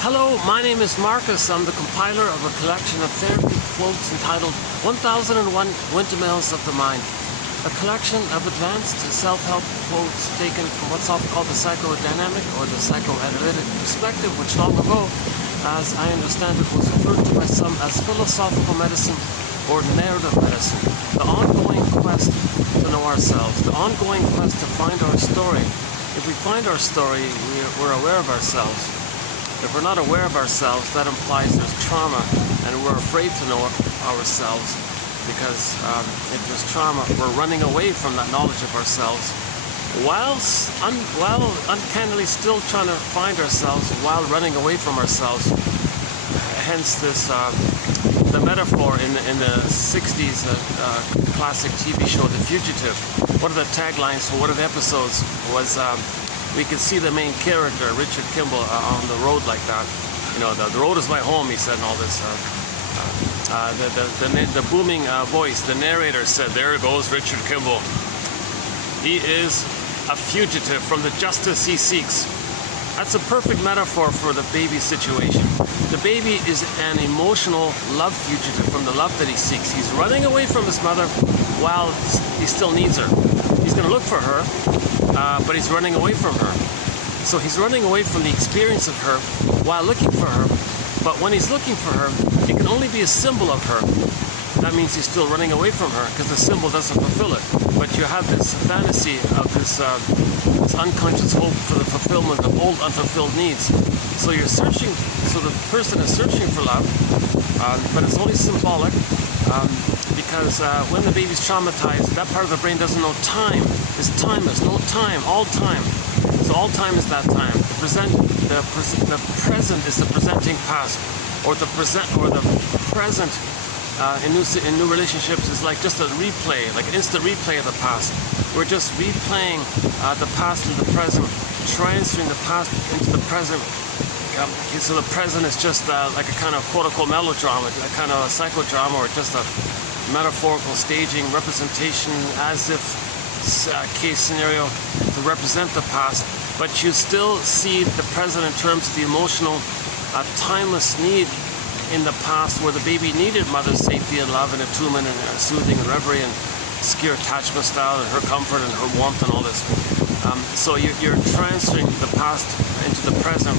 Hello, my name is Marcus. I'm the compiler of a collection of therapy quotes entitled 1001 Windmills of the Mind. A collection of advanced self-help quotes taken from what's often called the psychodynamic or the psychoanalytic perspective, which long ago, as I understand it, was referred to by some as philosophical medicine or narrative medicine. The ongoing quest to know ourselves, the ongoing quest to find our story. If we find our story, we're aware of ourselves. If we're not aware of ourselves, that implies there's trauma, and we're afraid to know ourselves because if there's trauma, we're running away from that knowledge of ourselves while uncannily still trying to find ourselves while running away from ourselves. Hence this the metaphor in the 60s classic TV show The Fugitive. One of the taglines for one of the episodes was we could see the main character, Richard Kimball, on the road like that. You know, the road is my home, he said, and all this. The booming voice, the narrator said, "There goes Richard Kimball. He is a fugitive from the justice he seeks." That's a perfect metaphor for the baby situation. The baby is an emotional love fugitive from the love that he seeks. He's running away from his mother while he still needs her. He's going to look for her, but he's running away from her. So he's running away from the experience of her while looking for her. But when he's looking for her, it can only be a symbol of her. That means he's still running away from her because the symbol doesn't fulfill it. But you have this fantasy of this unconscious hope for the fulfillment of old unfulfilled needs. So you're searching, so the person is searching for love, but it's only symbolic because when the baby's traumatized, that part of the brain doesn't know time. It's timeless, no time, all time. So all time is that time. The present is the presenting past, or the present in new relationships is like just a replay, like an instant replay of the past. We're just replaying the past in the present, transferring the past into the present. So the present is just like a kind of quote-unquote melodrama, a kind of a psychodrama, or just a metaphorical staging, representation, as if case scenario to represent the past. But you still see the present in terms of the emotional, timeless need in the past, where the baby needed mother's safety and love and attunement and soothing and reverie and secure attachment style and her comfort and her warmth and all this. So you're transferring the past into the present,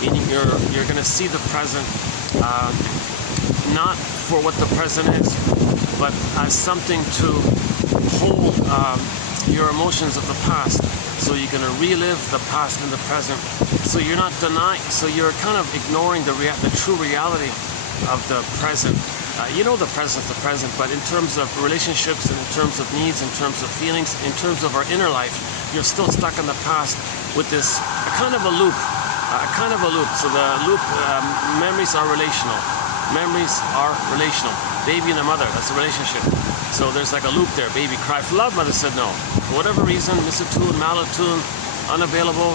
meaning you're going to see the present not for what the present is, but as something to hold your emotions of the past. So you're going to relive the past in the present. So you're not denying, so you're kind of ignoring the true reality of the present. You know the present's the present, but in terms of relationships and in terms of needs, in terms of feelings, in terms of our inner life, you're still stuck in the past with this kind of a loop. So the loop, memories are relational. Memories are relational. Baby and a mother, that's a relationship. So there's like a loop there. Baby cried for love, mother said no. For whatever reason, misattuned, malattuned, unavailable,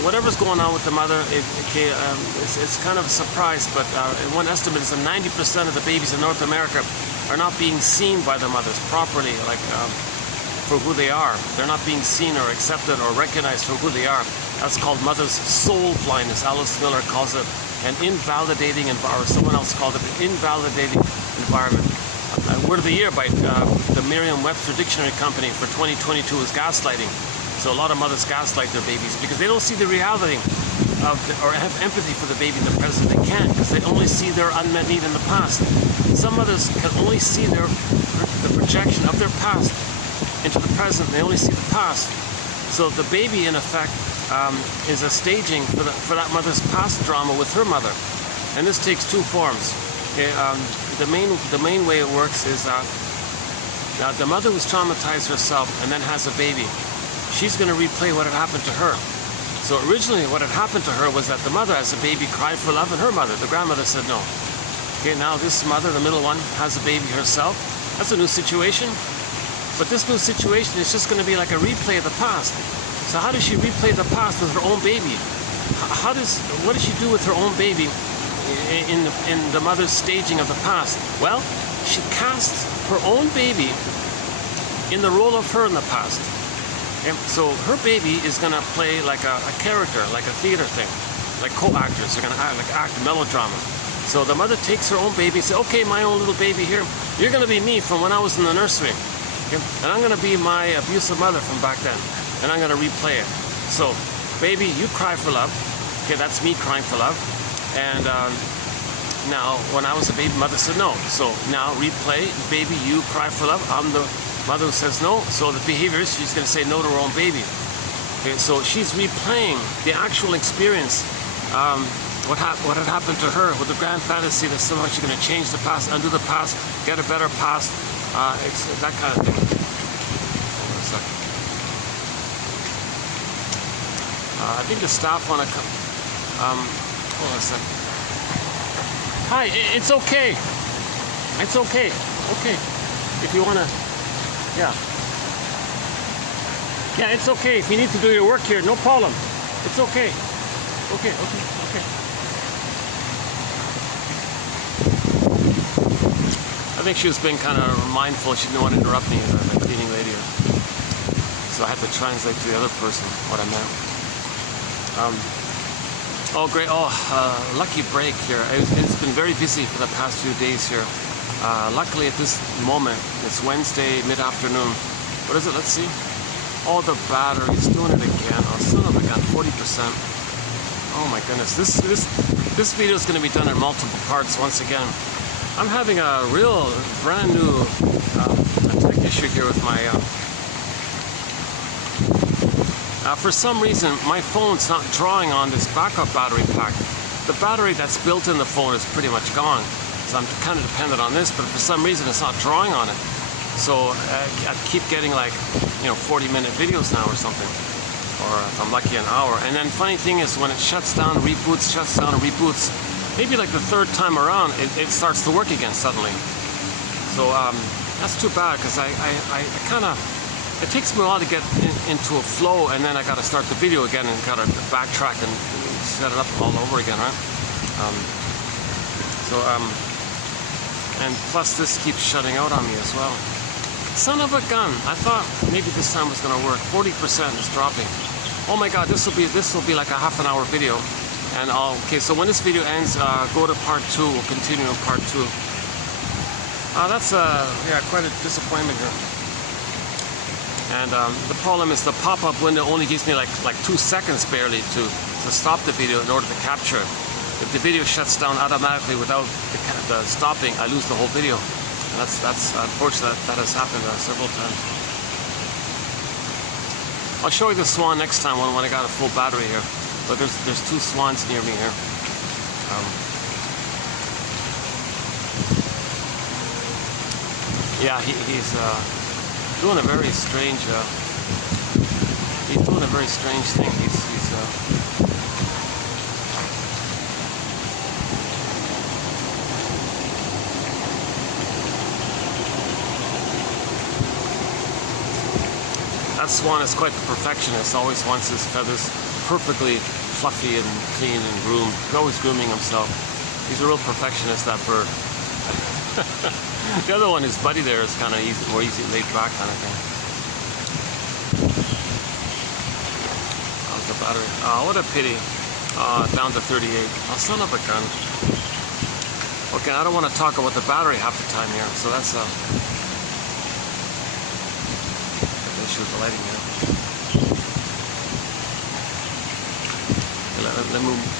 whatever's going on with the mother, it's kind of a surprise, but one estimate is that 90% of the babies in North America are not being seen by their mothers properly, like for who they are. They're not being seen or accepted or recognized for who they are. That's called mother's soul blindness. Alice Miller calls it an invalidating environment. Someone else called it an invalidating environment. Word of the year by the Merriam-Webster Dictionary Company for 2022 is gaslighting. So a lot of mothers gaslight their babies because they don't see the reality of or have empathy for the baby in the present. They can't, because they only see their unmet need in the past. Some mothers can only see the projection of their past into the present. They only see the past. So the baby, in effect, is a staging for that mother's past drama with her mother. And this takes two forms. Okay, the main way it works is the mother who's traumatized herself and then has a baby. She's going to replay what had happened to her. So originally what had happened to her was that the mother as a baby cried for love, and her mother, the grandmother, said no. Okay, now this mother, the middle one, has a baby herself. That's a new situation. But this new situation is just going to be like a replay of the past. So how does she replay the past with her own baby? What does she do with her own baby in the mother's staging of the past? Well, she casts her own baby in the role of her in the past. Okay? So her baby is gonna play like a character, like a theater thing, like co-actors. They're gonna act melodrama. So the mother takes her own baby and says, okay, my own little baby here, you're gonna be me from when I was in the nursery. Okay? And I'm gonna be my abusive mother from back then. And I'm gonna replay it. So, baby, you cry for love. Okay, that's me crying for love. And now, when I was a baby, mother said no. So now replay, baby, you cry for love. I'm the mother who says no. So the behavior is she's gonna say no to her own baby. Okay, so she's replaying the actual experience. What had happened to her with the grand fantasy that somehow she's gonna change the past, undo the past, get a better past. It's that kind of thing. Hold on a second. I think the staff want to come. Hold on a second. Hi, it's okay. It's okay. Okay. If you want to, yeah. Yeah, it's okay. If you need to do your work here, no problem. It's okay. Okay. I think she was being kind of mindful. She didn't want to interrupt me, the cleaning lady. So I had to translate to the other person what I meant. Oh, great. Oh, lucky break here. It's been very busy for the past few days here. Luckily at this moment, it's Wednesday, mid-afternoon. What is it? Let's see. Oh, the battery's doing it again. Oh, son of a gun, 40%. Oh my goodness. This video is going to be done in multiple parts once again. I'm having a real brand new tech issue here with my... for some reason, my phone's not drawing on this backup battery pack. The battery that's built in the phone is pretty much gone. So I'm kind of dependent on this, but for some reason it's not drawing on it. So I keep getting like, 40-minute videos now or something. Or if I'm lucky, an hour. And then funny thing is when it shuts down, reboots, maybe like the third time around, it starts to work again suddenly. So that's too bad because I kind of... It takes me a while to get into a flow, and then I got to start the video again and got to backtrack and set it up all over again, right? And plus this keeps shutting out on me as well. Son of a gun! I thought maybe this time was going to work. 40% is dropping. Oh my God! This will be like a half an hour video. And okay, so when this video ends, go to part 2. We'll continue in part 2. That's quite a disappointment here. And the problem is the pop-up window only gives me like 2 seconds barely to stop the video in order to capture it. If the video shuts down automatically without the stopping, I lose the whole video. And that's unfortunate. That has happened several times. I'll show you the swan next time when I got a full battery here. But there's 2 swans near me here. Yeah, he's doing a very strange. He's doing a very strange thing. That swan is quite the perfectionist. Always wants his feathers perfectly fluffy and clean and groomed. He's always grooming himself. He's a real perfectionist, that bird. The other one, his buddy there, is kind of more easy, laid back kind of thing. How's the battery? Oh, what a pity. Down to 38. Oh, son of a gun. Okay, I don't want to talk about the battery half the time here, so that's issue with the lighting here.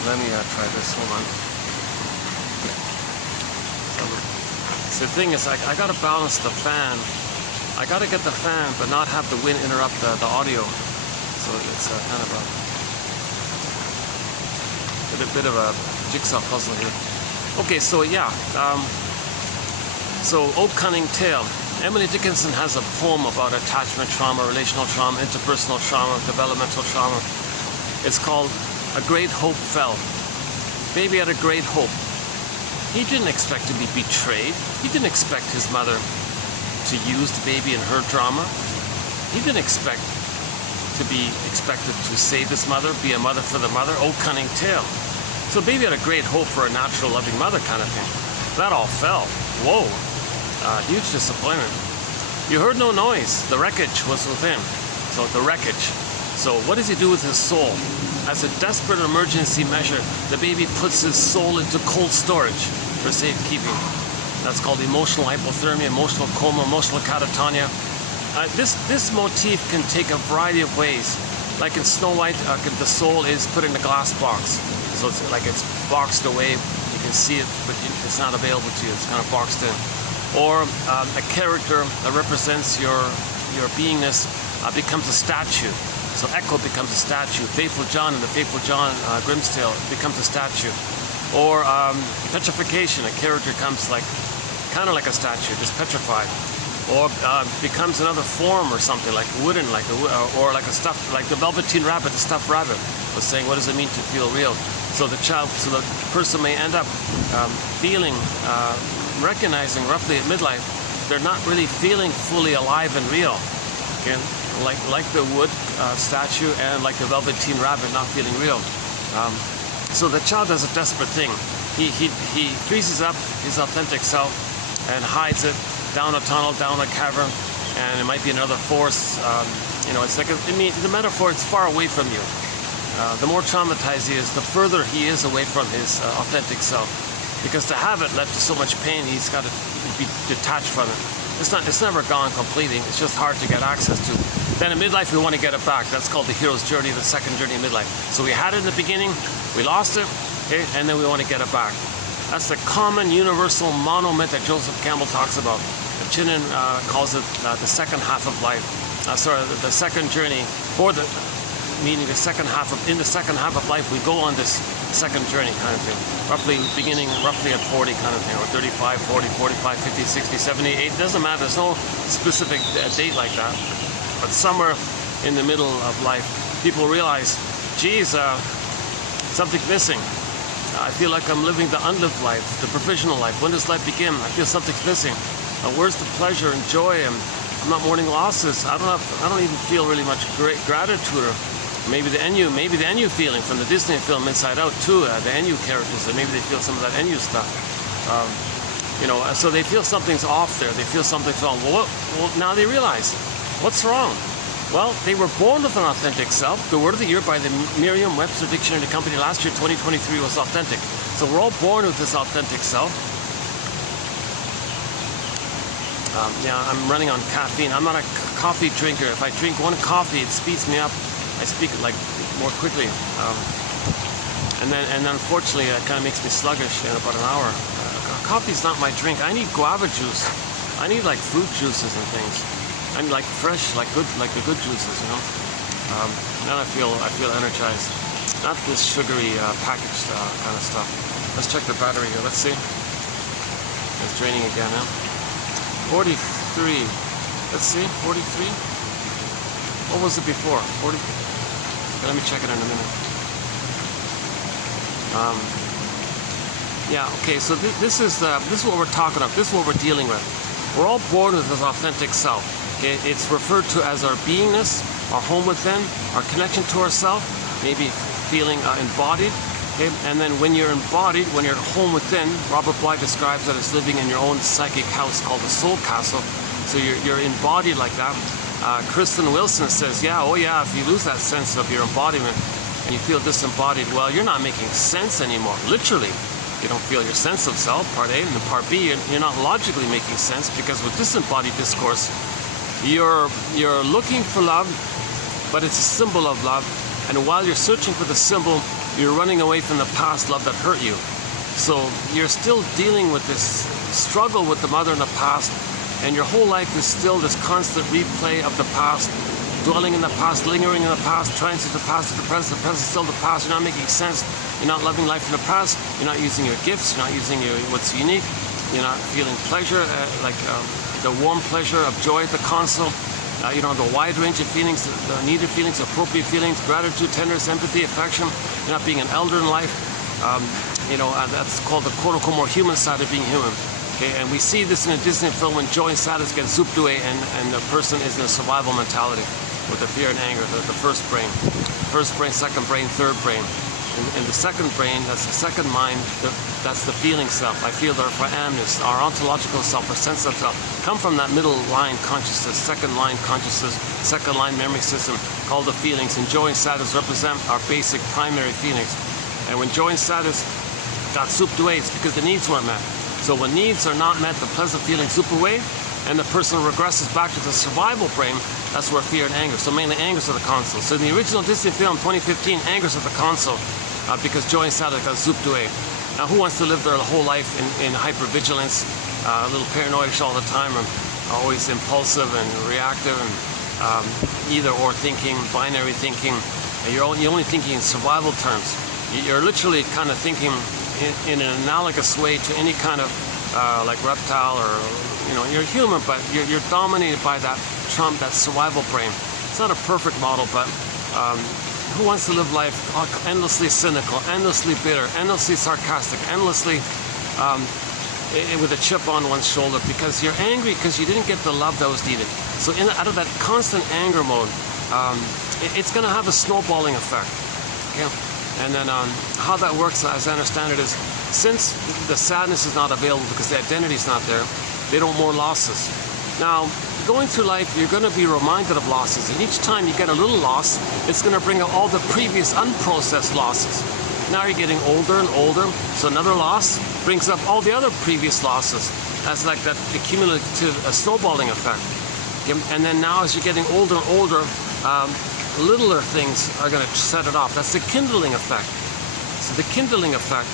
Let me try this. Hold on. So the thing is, I got to balance the fan. I got to get the fan, but not have the wind interrupt the audio. So it's kind of a bit of a jigsaw puzzle here. Okay, so yeah. So Old Cunning Tale. Emily Dickinson has a poem about attachment trauma, relational trauma, interpersonal trauma, developmental trauma. It's called A Great Hope Fell. Baby had a great hope. He didn't expect to be betrayed. He didn't expect his mother to use the baby in her drama. He didn't expect to be expected to save his mother, be a mother for the mother. Old Cunning Tale. So baby had a great hope for a natural loving mother kind of thing. That all fell. Whoa. Huge disappointment. You heard no noise. The wreckage was within. So the wreckage. So what does he do with his soul? As a desperate emergency measure, the baby puts his soul into cold storage for safekeeping. That's called emotional hypothermia, emotional coma, emotional catatonia. This motif can take a variety of ways. Like in Snow White, the soul is put in a glass box. So it's like it's boxed away. You can see it, but it's not available to you. It's kind of boxed in. Or a character that represents your beingness becomes a statue. So Echo becomes a statue. Faithful John in the Faithful John Grimm's Tale becomes a statue. Or petrification, a character comes kind of like a statue, just petrified. Or becomes another form or something, like wooden, or like a stuffed, like the Velveteen Rabbit, the stuffed rabbit was saying, what does it mean to feel real? So the person may end up feeling, recognizing roughly at midlife, they're not really feeling fully alive and real. Okay? Like the wood statue and like the Velveteen Rabbit not feeling real. So the child does a desperate thing. He freezes up his authentic self and hides it down a tunnel, down a cavern, and it might be another force. It's like the metaphor, it's far away from you. The more traumatized he is, the further he is away from his authentic self. Because to have it led to so much pain, he's got to be detached from it. It's never gone completely. It's just hard to get access to. Then in midlife, we want to get it back. That's called the hero's journey, the second journey in midlife. So we had it in the beginning, we lost it, okay, and then we want to get it back. That's the common universal monomyth that Joseph Campbell talks about. Chinnen calls it the second half of life. The second journey, meaning the second half of life, we go on this second journey kind of thing. Beginning roughly at 40 kind of thing, or 35, 40, 45, 50, 60, 70, 80, it doesn't matter. There's no specific date like that. But somewhere in the middle of life, people realize, geez, something's missing. I feel like I'm living the unlived life, the provisional life. When does life begin? I feel something's missing. Where's the pleasure and joy? I'm not mourning losses. I don't even feel really much great gratitude. Or maybe the Enu feeling from the Disney film Inside Out too. The Enu characters, maybe they feel some of that Enu stuff. So they feel something's off there. They feel something's wrong. Well, now they realize, what's wrong? Well, they were born with an authentic self. The word of the year by the Merriam-Webster Dictionary Company last year, 2023, was authentic. So we're all born with this authentic self. I'm running on caffeine. I'm not a coffee drinker. If I drink one coffee, it speeds me up. I speak more quickly. And then unfortunately, it kind of makes me sluggish in about an hour. Coffee's not my drink. I need guava juice. I need fruit juices and things. I need fresh, the good juices, Then I feel energized. Not this sugary packaged kind of stuff. Let's check the battery here. Let's see. It's draining again now. 43. Let's see. 43. What was it before? 40. Okay, let me check it in a minute. Okay. So this is what we're talking about. This is what we're dealing with. We're all born with this authentic self. Okay, it's referred to as our beingness, our home within, our connection to ourself, maybe feeling embodied. Okay, and then when you're embodied, when you're at home within, Robert Bly describes that as living in your own psychic house called the soul castle. So you're embodied like that. Kristen Wilson says, if you lose that sense of your embodiment and you feel disembodied, well, you're not making sense anymore. Literally, you don't feel your sense of self, part A, and then part B, you're not logically making sense, because with disembodied discourse, you're looking for love, but it's a symbol of love. And while you're searching for the symbol, you're running away from the past love that hurt you. So you're still dealing with this struggle with the mother in the past, and your whole life is still this constant replay of the past, dwelling in the past, lingering in the past, transit the past to the present is still the past. You're not making sense. You're not loving life in the past. You're not using your gifts. You're not using what's unique. You're not feeling pleasure, the warm pleasure of joy at the console. You don't have the wide range of feelings, the needed feelings, appropriate feelings, gratitude, tenderness, empathy, affection. You're not being an elder in life. That's called the quote-unquote more human side of being human. Okay, and we see this in a Disney film when joy and sadness get zooped away, and the person is in a survival mentality with the fear and anger, the first brain, second brain, third brain. In the second brain, that's the second mind, that's the feeling self. I feel, therefore I am. Our ontological self, our sense of self, come from that middle line consciousness, second line consciousness, second line memory system called the feelings. And joy and sadness represent our basic primary feelings. And when joy and sadness got souped away, it's because the needs weren't met. So when needs are not met, the pleasant feelings soup away, and the person regresses back to the survival brain. That's where fear and anger. So mainly anger's at the console. So in the original Disney film 2015, anger's at the console because joy and sadness got souped away. Now, who wants to live their whole life in hypervigilance, a little paranoidish all the time, and always impulsive and reactive, and either or thinking, binary thinking, and you're only thinking in survival terms. You're literally kind of thinking in an analogous way to any kind of like reptile, or you're human, but you're dominated by that survival brain. It's not a perfect model, but who wants to live life endlessly cynical, endlessly bitter, endlessly sarcastic, endlessly with a chip on one's shoulder because you're angry because you didn't get the love that was needed. So out of that constant anger mode, it's going to have a snowballing effect. Yeah. And then how that works, as I understand it, is since the sadness is not available because the identity is not there, they don't more losses. Now, going through life, you're going to be reminded of losses, and each time you get a little loss, it's going to bring up all the previous unprocessed losses. Now you're getting older and older, so another loss brings up all the other previous losses. That's like that cumulative snowballing effect. And then now as you're getting older and older, littler things are going to set it off. That's the kindling effect. So the kindling effect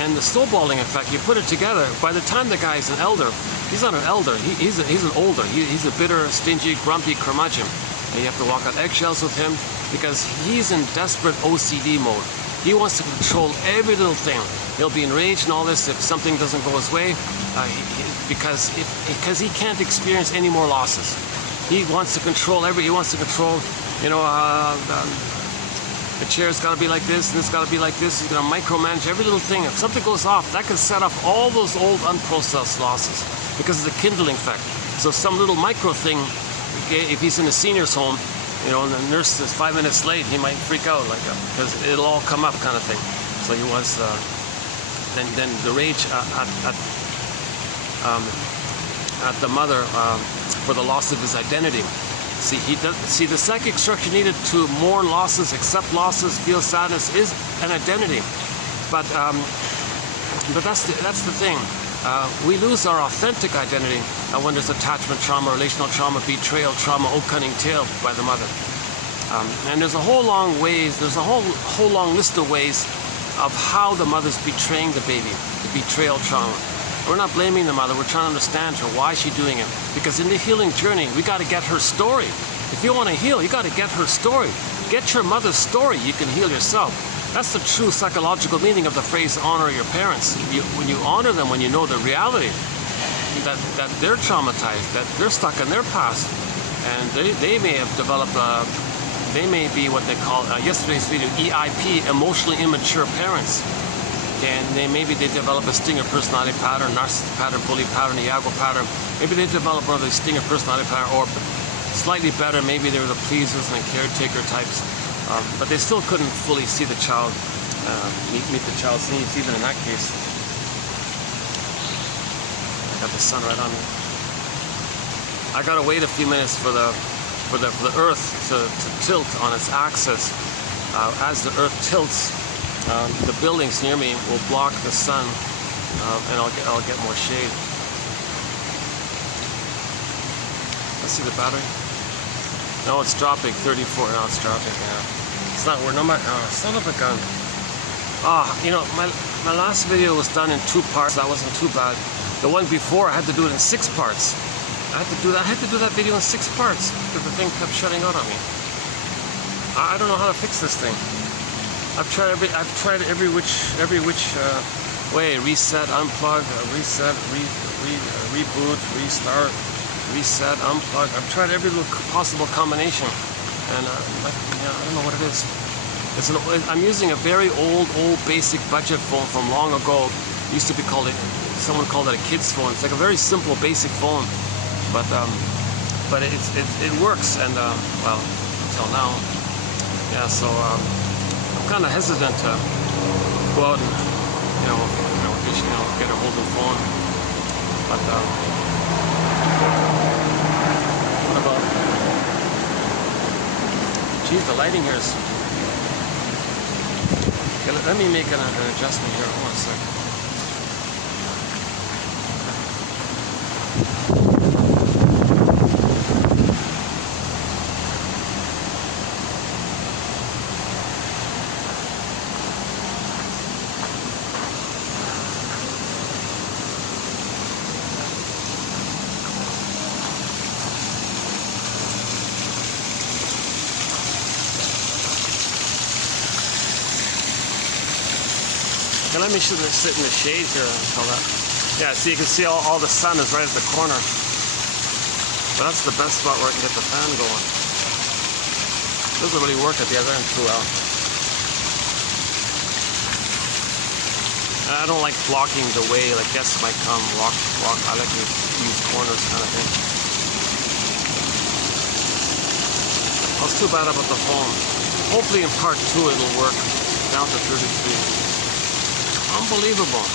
and the snowballing effect, you put it together, by the time the guy is an elder, he's not an elder, he's an older. He's a bitter, stingy, grumpy curmudgeon. And you have to walk on eggshells with him because he's in desperate OCD mode. He wants to control every little thing. He'll be enraged and all this if something doesn't go his way because he can't experience any more losses. He wants to control he wants to control, the chair's got to be like this, and this got to be like this. He's going to micromanage every little thing. If something goes off, that can set off all those old unprocessed losses because of the kindling effect. So some little micro thing, if he's in a senior's home, and the nurse is 5 minutes late, he might freak out because it'll all come up kind of thing. So he wants then the rage at the mother for the loss of his identity. See, the psychic structure needed to mourn losses, accept losses, feel sadness is an identity. But that's the thing. We lose our authentic identity when there's attachment trauma, relational trauma, betrayal trauma, old cunning tale by the mother. And there's a whole long long list of ways of how the mother's betraying the baby, the betrayal trauma. We're not blaming the mother, we're trying to understand her, why is she doing it? Because in the healing journey, we got to get her story. If you want to heal, you got to get her story. Get your mother's story, you can heal yourself. That's the true psychological meaning of the phrase, honor your parents. When you honor them, when you know the reality, that they're traumatized, that they're stuck in their past, and they may have developed, they may be what they call, yesterday's video, EIP, emotionally immature parents. And maybe they develop a stinger personality pattern, narcissist pattern, bully pattern, Iago pattern. Maybe they develop one of those stinger personality pattern, or slightly better, maybe they were the pleasers and caretaker types. But they still couldn't fully see the child, meet the child's needs, even in that case. I got the sun right on me. I gotta wait a few minutes for the Earth to tilt on its axis. As the Earth tilts, the buildings near me will block the sun, and I'll get more shade. Let's see the battery. No, it's dropping. 34. No, it's dropping. Yeah, it's not. We're no matter. Son of a gun. My last video was done in 2 parts. That wasn't too bad. The one before, I had to do it in 6 parts. I had to do that video in 6 parts because the thing kept shutting out on me. I don't know how to fix this thing. I've tried every which way. Reset, unplug, reset, reboot, restart, reset, unplug. I've tried every little possible combination, and I don't know what it is. I'm using a very old basic budget phone from long ago. It used to be someone called it a kid's phone. It's like a very simple basic phone, but it works, and well, until now, yeah. So I'm kind of hesitant to go out and, get a hold of the phone. But what about? Geez, the lighting here is. Okay, let me make an adjustment here. Hold on a second. Okay, let me sit in the shade here until that. Yeah, so you can see all the sun is right at the corner. But that's the best spot where I can get the fan going. Doesn't really work at the other end too well. I don't like blocking the way, like guests might come, walk. I like to use corners kind of thing. That's too bad about the phone. Hopefully in part 2 it'll work. Down to 33. Unbelievable.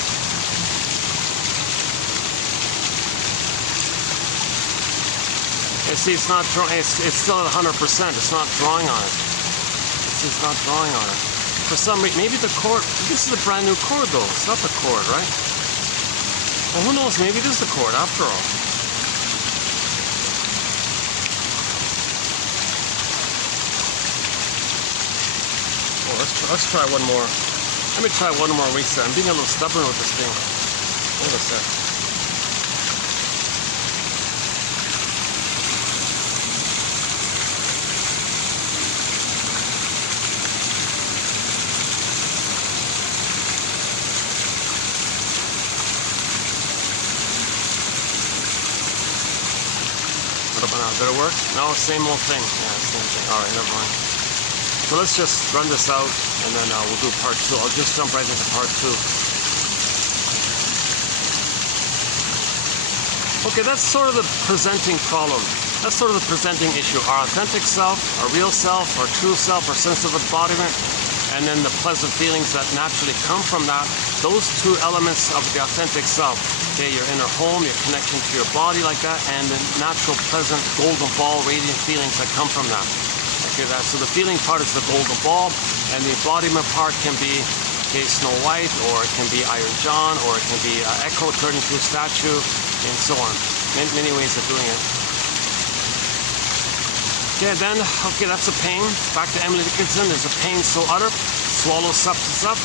See, it's not drawing. It's still at 100%. It's not drawing on it. It's not drawing on it. For some reason, maybe the cord. This is a brand new cord, though. It's not the cord, right? Well, who knows? Maybe it is the cord after all. Well, let's try one more. Let me try one more reset. I'm being a little stubborn with this thing. Hold a sec. What about now? Did it work? No, same old thing. Yeah, same thing. All right, never mind. So let's just run this out, and then we'll do part 2. I'll just jump right into part 2. Okay, that's sort of the presenting problem. That's sort of the presenting issue. Our authentic self, our real self, our true self, our sense of embodiment, and then the pleasant feelings that naturally come from that. Those two elements of the authentic self. Okay, your inner home, your connection to your body like that, and the natural, pleasant, golden ball, radiant feelings that come from that. So the feeling part is the golden ball, and the embodiment part can be Snow White, or it can be Iron John, or it can be Echo turning to a statue, and so on. Many ways of doing it. Okay, then, that's a pain. Back to Emily Dickinson, there's a pain so utter, swallow substance up.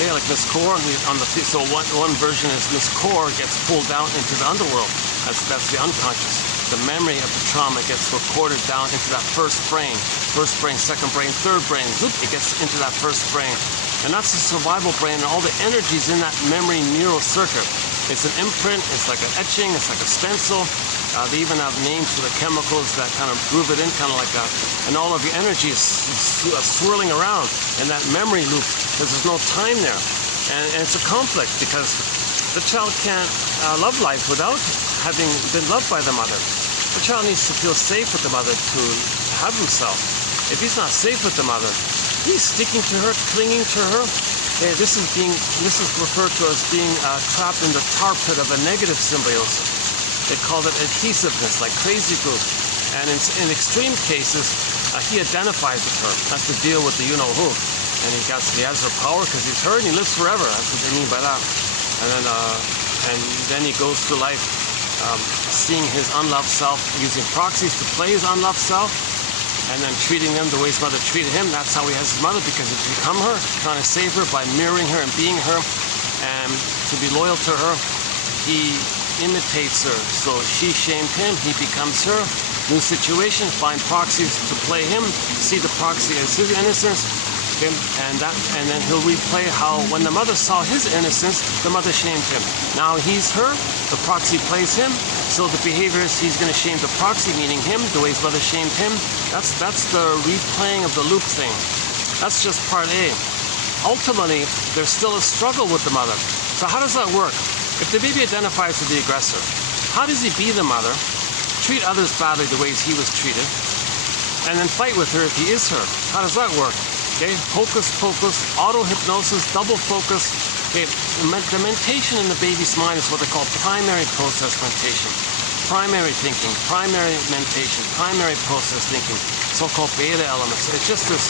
Okay, like Miss Core on the so one version is Miss Core gets pulled down into the underworld. That's the unconscious. The memory of the trauma gets recorded down into that first brain, second brain, third brain. Zoop, it gets into that first brain. And that's the survival brain, and all the energies in that memory neural circuit. It's an imprint, it's like an etching, it's like a stencil. They even have names for the chemicals that kind of groove it in, kind of like that. And all of your energy is swirling around in that memory loop, because there's no time there. And it's a conflict, because the child can't love life without having been loved by the mother. The child needs to feel safe with the mother to have himself. If he's not safe with the mother, he's sticking to her, clinging to her. This is referred to as being trapped in the tar pit of a negative symbiosis. They call it adhesiveness, like crazy glue. And in extreme cases, he identifies with her. Has to deal with the you-know-who. And he has her power because he's her and he lives forever. That's what they mean by that. And then he goes through life seeing his unloved self, using proxies to play his unloved self, and then treating them the way his mother treated him. That's how he has his mother, because he's become her, trying to save her by mirroring her and being her. And to be loyal to her, he imitates her. So she shamed him, he becomes her. New situation, find proxies to play him, see the proxy as his innocence. Okay? And then he'll replay how when the mother saw his innocence, the mother shamed him. Now he's her, the proxy plays him, so the behavior is he's going to shame the proxy, meaning him, the way his mother shamed him. That's the replaying of the loop thing. That's just part A. Ultimately, there's still a struggle with the mother. So how does that work? If the baby identifies with the aggressor, how does he be the mother, treat others badly the ways he was treated, and then fight with her if he is her? How does that work? Okay, hocus pocus, auto-hypnosis, double focus. Okay, the mentation in the baby's mind is what they call primary process mentation. Primary thinking, primary mentation, primary process thinking, so-called beta elements. It's just this,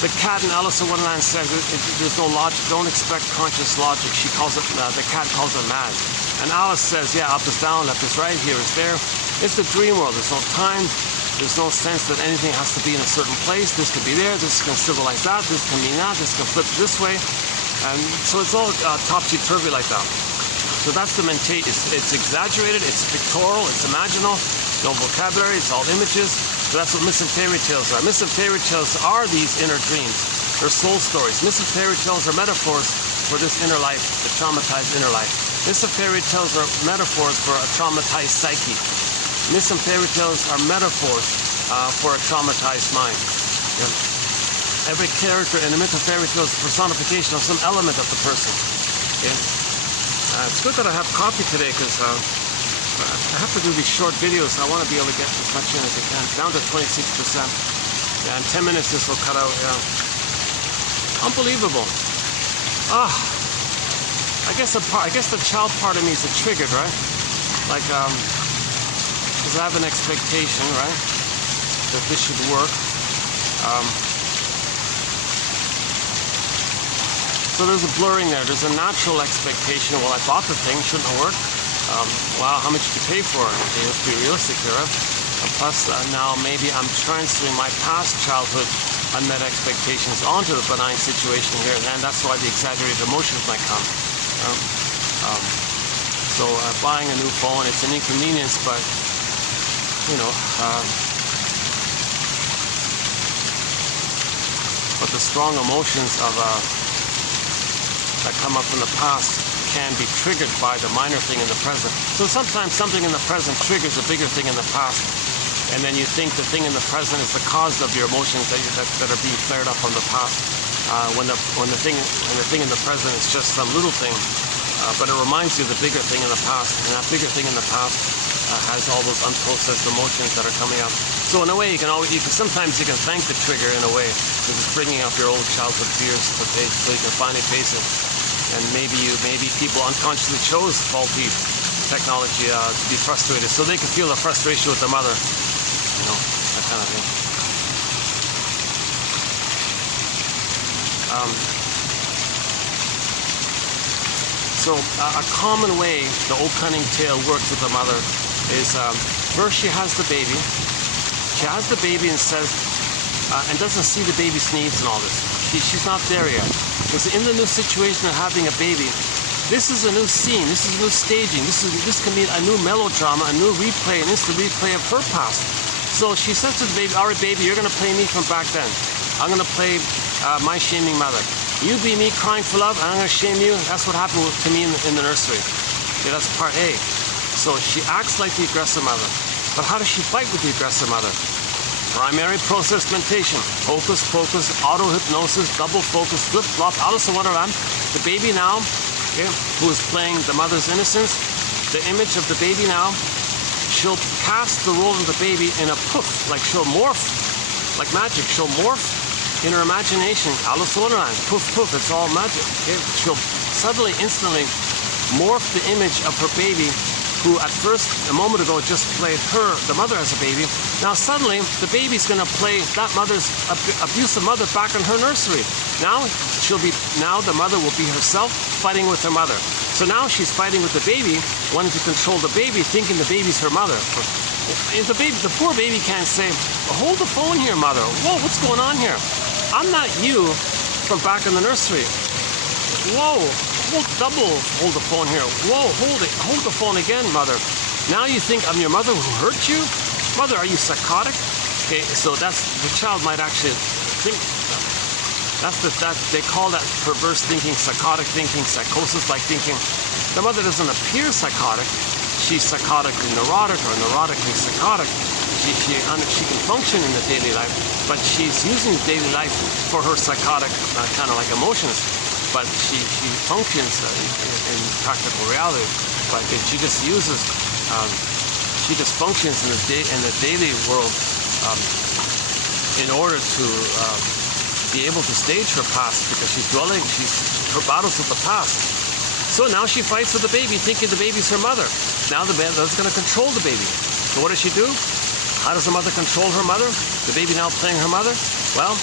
the cat in Alice in Wonderland says there's no logic, don't expect conscious logic. She calls it, the cat calls it mad. And Alice says, yeah, up is down, left is right, here is there. It's the dream world, there's no time, there's no sense that anything has to be in a certain place. This could be there, this can symbolize that, this can mean that, this can flip this way. And so it's all topsy-turvy like that. So that's the mentation. It's exaggerated, it's pictorial, it's imaginal, no vocabulary, it's all images. So that's what myths and fairy tales are. Myths and fairy tales are these inner dreams. They're soul stories. Myths and fairy tales are metaphors for this inner life, the traumatized inner life. Myths and fairy tales are metaphors for a traumatized psyche. Myths and fairy tales are metaphors for a traumatized mind. Yeah. Every character in a myth and fairy tale is a personification of some element of the person. Yeah. It's good that I have coffee today because I have to do these short videos. I want to be able to get as much in as I can. Down to 26%. Yeah, in 10 minutes this will cut out. Yeah. Unbelievable. I guess the child part of me is triggered, right? Like, because I have an expectation, right, that this should work. So there's a blurring there. There's a natural expectation. Well, I bought the thing, shouldn't it work? Wow, how much did you pay for it? Okay, let's be realistic here. And plus, now maybe I'm transferring my past childhood unmet expectations onto the benign situation here, and that's why the exaggerated emotions might come. So buying a new phone, it's an inconvenience, but you know, but the strong emotions of that come up from the past can be triggered by the minor thing in the present. So sometimes something in the present triggers a bigger thing in the past, and then you think the thing in the present is the cause of your emotions that are being flared up from the past. When the thing in the present is just some little thing, but it reminds you of the bigger thing in the past, and that bigger thing in the past has all those unprocessed emotions that are coming up. So in a way, sometimes you can thank the trigger in a way, because it's bringing up your old childhood fears to face, so you can finally face it. And maybe people unconsciously chose faulty technology to be frustrated, so they could feel the frustration with their mother, you know, that kind of thing. So a common way the old cunning tale works with the mother is first she has the baby. She has the baby and says, and doesn't see the baby's needs and all this. She's not there yet. Because in the new situation of having a baby, this is a new scene, this is a new staging, this can be a new melodrama, a new replay, an instant replay of her past. So she says to the baby, all right, baby, you're going to play me from back then. I'm going to play my shaming mother. You be me crying for love, and I'm going to shame you. That's what happened to me in the nursery. Okay, that's part A. So she acts like the aggressive mother. But how does she fight with the aggressive mother? Primary process mentation, hocus pocus, auto-hypnosis, double focus, flip-flop, Alice in Wonderland. The baby now, okay, who is playing the mother's innocence, the image of the baby now, she'll cast the role of the baby in a poof, like she'll morph, like magic, she'll morph in her imagination. Alice in Wonderland, poof, poof, it's all magic. Okay? She'll suddenly, instantly morph the image of her baby, who at first, a moment ago, just played her, the mother, as a baby. Now suddenly, the baby's going to play that mother's abusive mother back in her nursery. Now the mother will be herself fighting with her mother. So now she's fighting with the baby, wanting to control the baby, thinking the baby's her mother. The poor baby can't say, hold the phone here, mother. Whoa, what's going on here? I'm not you from back in the nursery. Whoa. Hold the phone here. Whoa, hold the phone again, mother. Now you think I'm your mother who hurt you? Mother, are you psychotic? Okay, so that's, the child might actually think, they call that perverse thinking, psychotic thinking, psychosis-like thinking. The mother doesn't appear psychotic. She's psychotically neurotic or neurotically psychotic. She can function in the daily life, but she's using the daily life for her psychotic kind of like emotions. But she functions in practical reality. But she just uses, she just functions in the daily world in order to be able to stage her past because her battles with the past. So now she fights with the baby, thinking the baby's her mother. Now the mother's going to control the baby. So what does she do? How does the mother control her mother? The baby now playing her mother? Well,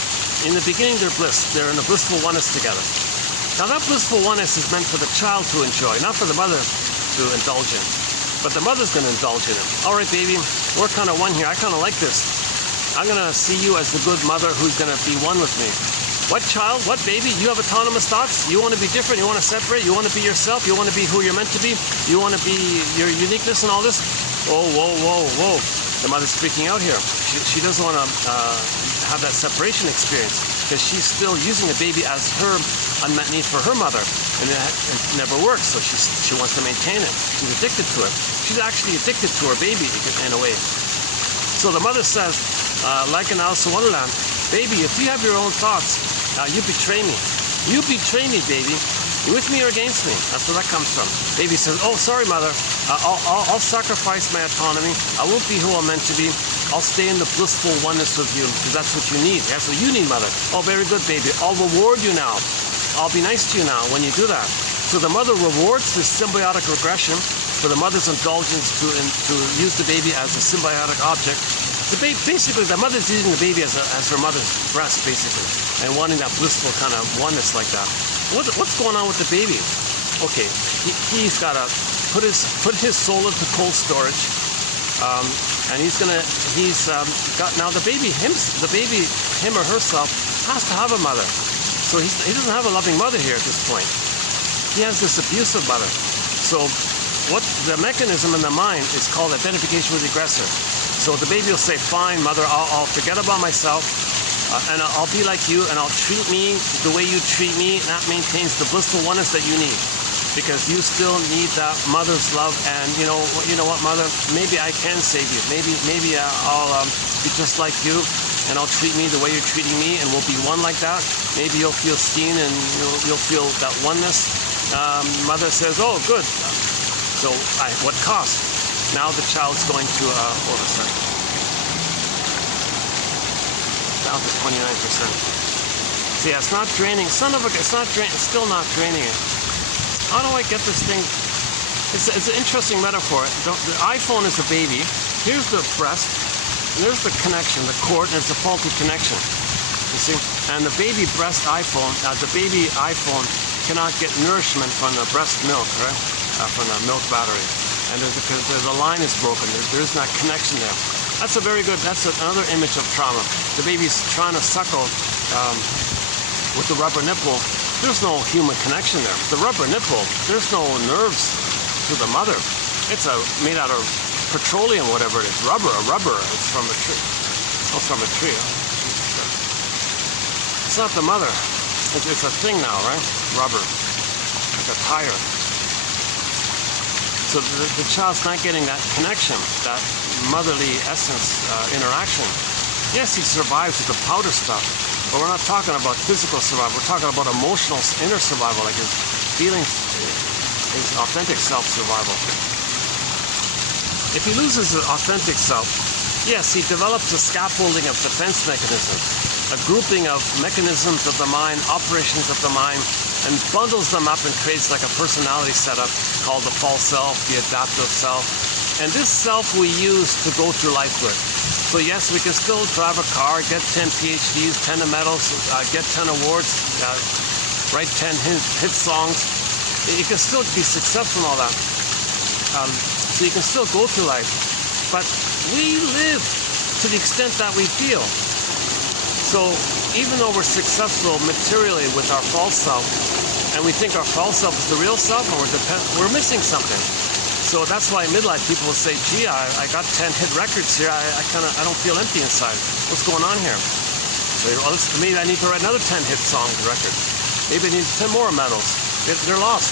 in the beginning they're bliss. They're in a blissful oneness together. Now that blissful oneness is meant for the child to enjoy, not for the mother to indulge in. But the mother's going to indulge in it. All right, baby, we're kind of one here. I kind of like this. I'm going to see you as the good mother who's going to be one with me. What child? What baby? You have autonomous thoughts? You want to be different? You want to separate? You want to be yourself? You want to be who you're meant to be? You want to be your uniqueness and all this? Whoa, whoa, whoa, whoa. The mother's freaking out here. She doesn't want to have that separation experience because she's still using the baby as her unmet need for her mother. And it never works, so she wants to maintain it. She's addicted to it. She's actually addicted to her baby in a way. So the mother says, like in Alice in Wonderland, baby, if you have your own thoughts, you betray me. You betray me, baby. You with me or against me? That's where that comes from. Baby says, oh, sorry, mother. I'll sacrifice my autonomy. I won't be who I'm meant to be. I'll stay in the blissful oneness with you because that's what you need. That's what you need, mother. Oh, very good, baby. I'll reward you now. I'll be nice to you now when you do that. So the mother rewards this symbiotic regression for the mother's indulgence to use the baby as a symbiotic object. Basically, the mother's using the baby as her mother's breast, basically, and wanting that blissful kind of oneness like that. What's going on with the baby? Okay, he's got to put his soul into cold storage, and he's got now the baby, him or herself has to have a mother. So he doesn't have a loving mother here at this point. He has this abusive mother. So what the mechanism in the mind is called identification with the aggressor. So the baby will say, fine, mother, I'll forget about myself, and I'll be like you, and I'll treat me the way you treat me, and that maintains the blissful oneness that you need. Because you still need that mother's love, and you know what, mother, maybe I can save you. Maybe I'll be just like you, and I'll treat me the way you're treating me, and we'll be one like that. Maybe you'll feel seen, and you'll feel that oneness. Mother says, oh, good. So what cost? Now the child's going to, hold a second. Down to 29%. See, it's not draining. It's not draining. It's still not draining it. How do I get this thing? It's an interesting metaphor. The iPhone is a baby. Here's the breast. And there's the connection, the cord, and it's a faulty connection. You see? And the baby breast iPhone, the baby iPhone cannot get nourishment from the breast milk, right? From the milk battery. And the line is broken. There's not connection there. That's another image of trauma. The baby's trying to suckle with the rubber nipple. There's no human connection there. The rubber nipple, there's no nerves to the mother. It's made out of petroleum, whatever it is. Rubber. It's from a tree. Oh, it's from a tree. It's not the mother. It's a thing now, right? Rubber. Like a tire. So the child's not getting that connection, that motherly essence interaction. Yes, he survives with the powder stuff, but we're not talking about physical survival. We're talking about emotional inner survival, like his feelings, his authentic self-survival. If he loses his authentic self, yes, he develops a scaffolding of defense mechanisms, a grouping of mechanisms of the mind, operations of the mind, and bundles them up and creates like a personality setup called the false self, the adaptive self. And this self we use to go through life with. So yes, we can still drive a car, get 10 PhDs, 10 medals, get 10 awards, write 10 hit songs. You can still be successful in all that. So you can still go through life. But we live to the extent that we feel. So even though we're successful materially with our false self, and we think our false self is the real self, and we're missing something. So that's why in midlife people will say, gee, I got 10 hit records here, I don't feel empty inside. What's going on here? So maybe I need to write another 10 hit song record. Maybe I need 10 more medals. They're lost.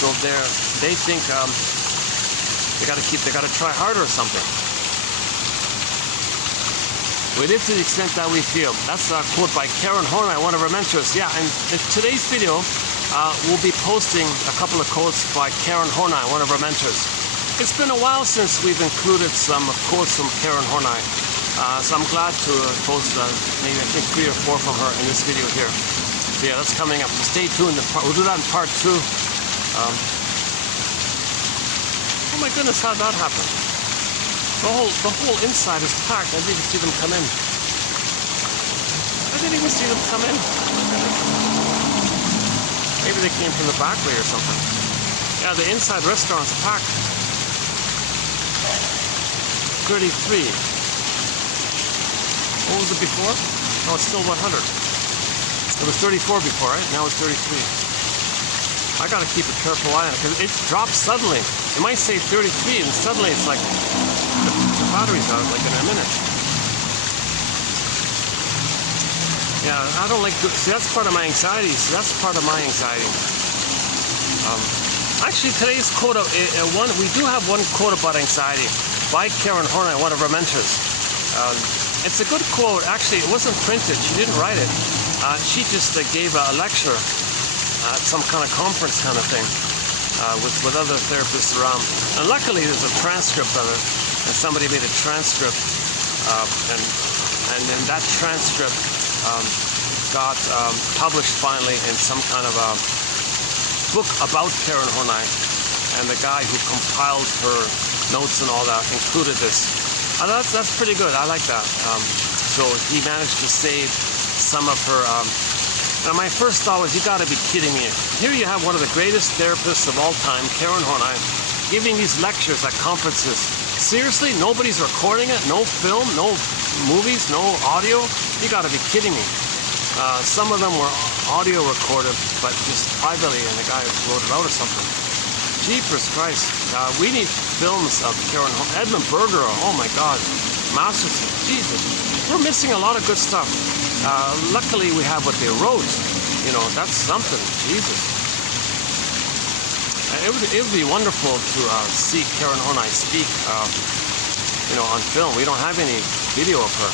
So they think they gotta try harder or something. We live to the extent that we feel. That's a quote by Horney, one of our mentors. Yeah, and in today's video, we'll be posting a couple of quotes by Horney, one of our mentors. It's been a while since we've included some quotes from Horney. So I'm glad to post maybe I think 3 or 4 from her in this video here. So yeah, that's coming up. So stay tuned. We'll do that in part 2. Oh my goodness, how did that happen? The whole inside is packed. I didn't even see them come in. I didn't even see them come in. Maybe they came from the back way or something. Yeah, the inside restaurant's packed. 33. What was it before? Oh, it's still 100. It was 34 before, right? Now it's 33. I gotta keep a careful eye on it because it drops suddenly. It might say 33 and suddenly it's like the battery's out like in a minute. Yeah, I don't like, see that's part of my anxiety. See, that's part of my anxiety. Actually today's quote, we do have one quote about anxiety by Karen Horney, one of our mentors. It's a good quote. Actually, it wasn't printed. She didn't write it. She just gave a lecture at some kind of conference kind of thing with other therapists around. And luckily, there's a transcript of it, and somebody made a transcript, and then that transcript got published finally in some kind of a book about Karen Horney, and the guy who compiled her notes and all that included this. That's pretty good. I like that. So he managed to save some of her. Now my first thought was, you got to be kidding me. Here you have one of the greatest therapists of all time, Karen Horney, giving these lectures at conferences. Seriously, nobody's recording it. No film, no movies, no audio. You got to be kidding me. Some of them were audio recorded, but just privately, and the guy wrote it out or something. Jeepers Christ. We need films of Karen Horney. Edmund Berger, oh my God. Masterson, Jesus. We're missing a lot of good stuff. Luckily, we have what they wrote. You know, that's something. Jesus. It would be wonderful to see Karen Horney speak, you know, on film. We don't have any video of her.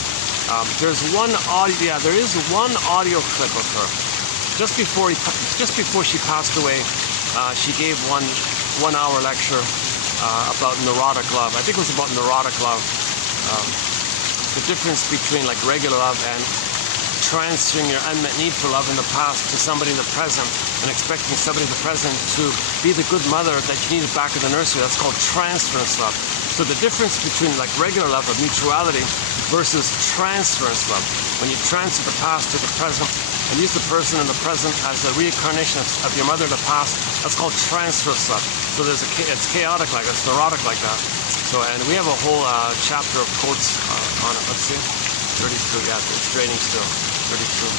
There's one audio. Yeah, there is one audio clip of her. Just before she passed away, she gave one hour lecture about neurotic love. I think it was about neurotic love. The difference between like regular love and transferring your unmet need for love in the past to somebody in the present and expecting somebody in the present to be the good mother that you needed back in the nursery. That's called transference love. So the difference between like regular love of mutuality versus transference love. When you transfer the past to the present and use the person in the present as a reincarnation of your mother in the past, that's called transference love. So it's chaotic like that, it's neurotic like that. So, and we have a whole chapter of quotes on it. Let's see. 32, yeah, it's draining still. 32.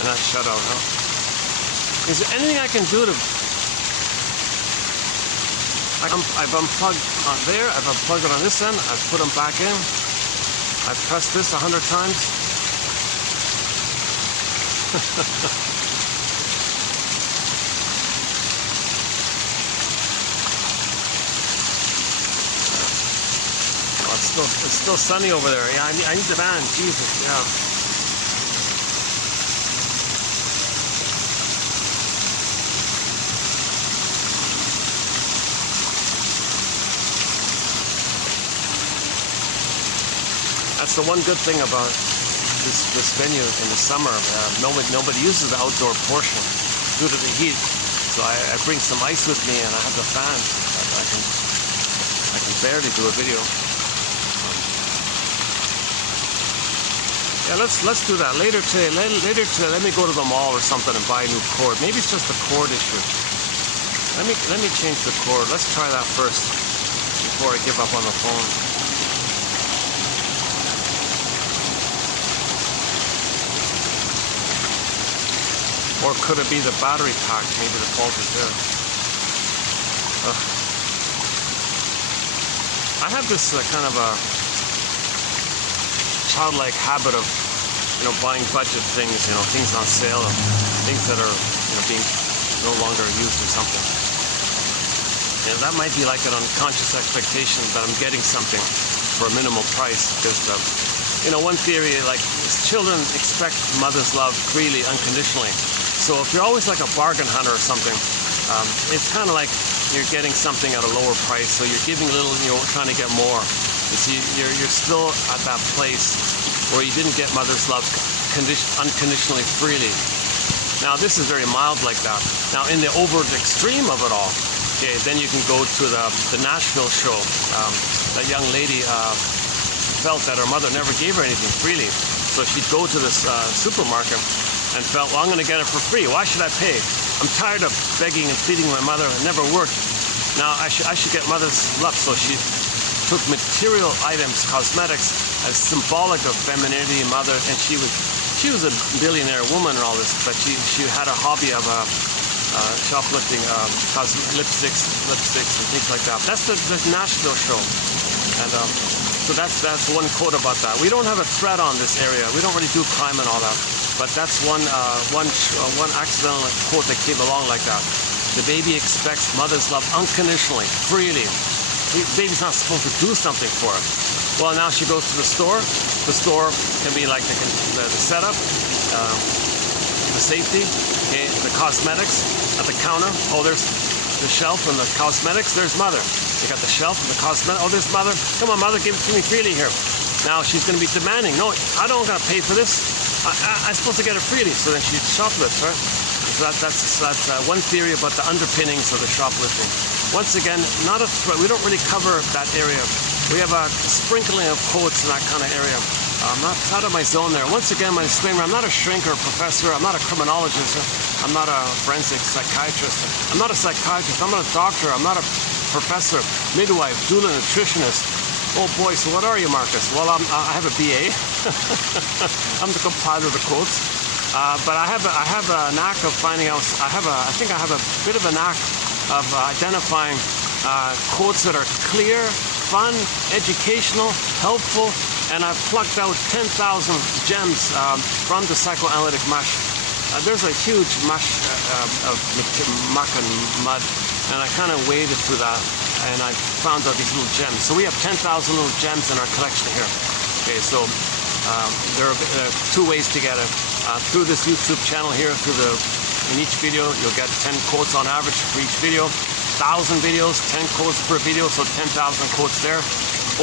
And that's shut out, huh? Is there anything I can do to... I've unplugged on there, I've unplugged it on this end, I've put them back in. I've pressed this 100 times. Oh, it's still sunny over there. Yeah, I need the van. Jesus, yeah. That's the one good thing about this venue in the summer. Nobody uses the outdoor portion due to the heat. So I bring some ice with me, and I have the fan. I can barely do a video. Yeah, let's do that later today. Later today, let me go to the mall or something and buy a new cord. Maybe it's just a cord issue. Let me change the cord. Let's try that first before I give up on the phone. Or could it be the battery pack? Maybe the fault is there. I have this kind of a childlike habit of, you know, buying budget things, you know, things on sale, things that are, you know, being no longer used or something. And that might be like an unconscious expectation that I'm getting something for a minimal price, because, you know, one theory, like, children expect mother's love freely, unconditionally. So if you're always like a bargain hunter or something, it's kind of like you're getting something at a lower price, so you're giving a little, you're trying to get more. You see, you're still at that place where you didn't get mother's love unconditionally, freely. Now this is very mild like that. Now in the overt extreme of it all, okay, then you can go to the Nashville show. That young lady felt that her mother never gave her anything freely, so she'd go to this supermarket and felt, well, I'm going to get it for free. Why should I pay? I'm tired of begging and pleading my mother. It never worked. Now I should get mother's love. So she took material items, cosmetics, as symbolic of femininity and mother, and she was a billionaire woman and all this, but she had a hobby of shoplifting lipsticks and things like that. That's the Nashville show, and so that's one quote about that. We don't have a threat on this area. We don't really do crime and all that, but that's one accidental quote that came along like that. The baby expects mother's love unconditionally, freely. The baby's not supposed to do something for it. Well, now she goes to the store. The store can be like the setup, the safety, okay, the cosmetics at the counter. Oh, there's the shelf and the cosmetics. There's mother. You got the shelf and the cosmetics. Oh, there's mother. Come on, mother, give it to me freely here. Now she's going to be demanding. No, I don't got to pay for this. I'm supposed to get it freely. So then she shoplifts, right? So that's one theory about the underpinnings of the shoplifting. Once again, not a threat. We don't really cover that area. We have a sprinkling of quotes in that kind of area. I'm not out of my zone there. Once again, my disclaimer, I'm not a shrink or a professor. I'm not a criminologist. I'm not a forensic psychiatrist. I'm not a psychiatrist. I'm not a doctor. I'm not a professor, midwife, doula, nutritionist. Oh boy, so what are you, Marcus? Well, I have a BA. I'm the compiler of the quotes. But I have a knack of finding out. I think I have a bit of a knack of identifying quotes that are clear, fun, educational, helpful, and I've plucked out 10,000 gems from the psychoanalytic mush. There's a huge mush of muck and mud, and I kind of waded through that, and I found out these little gems. So we have 10,000 little gems in our collection here. Okay, so there are two ways to get it. Through this YouTube channel here, in each video, you'll get 10 quotes on average for each video. 1,000 videos, 10 quotes per video, so 10,000 quotes there.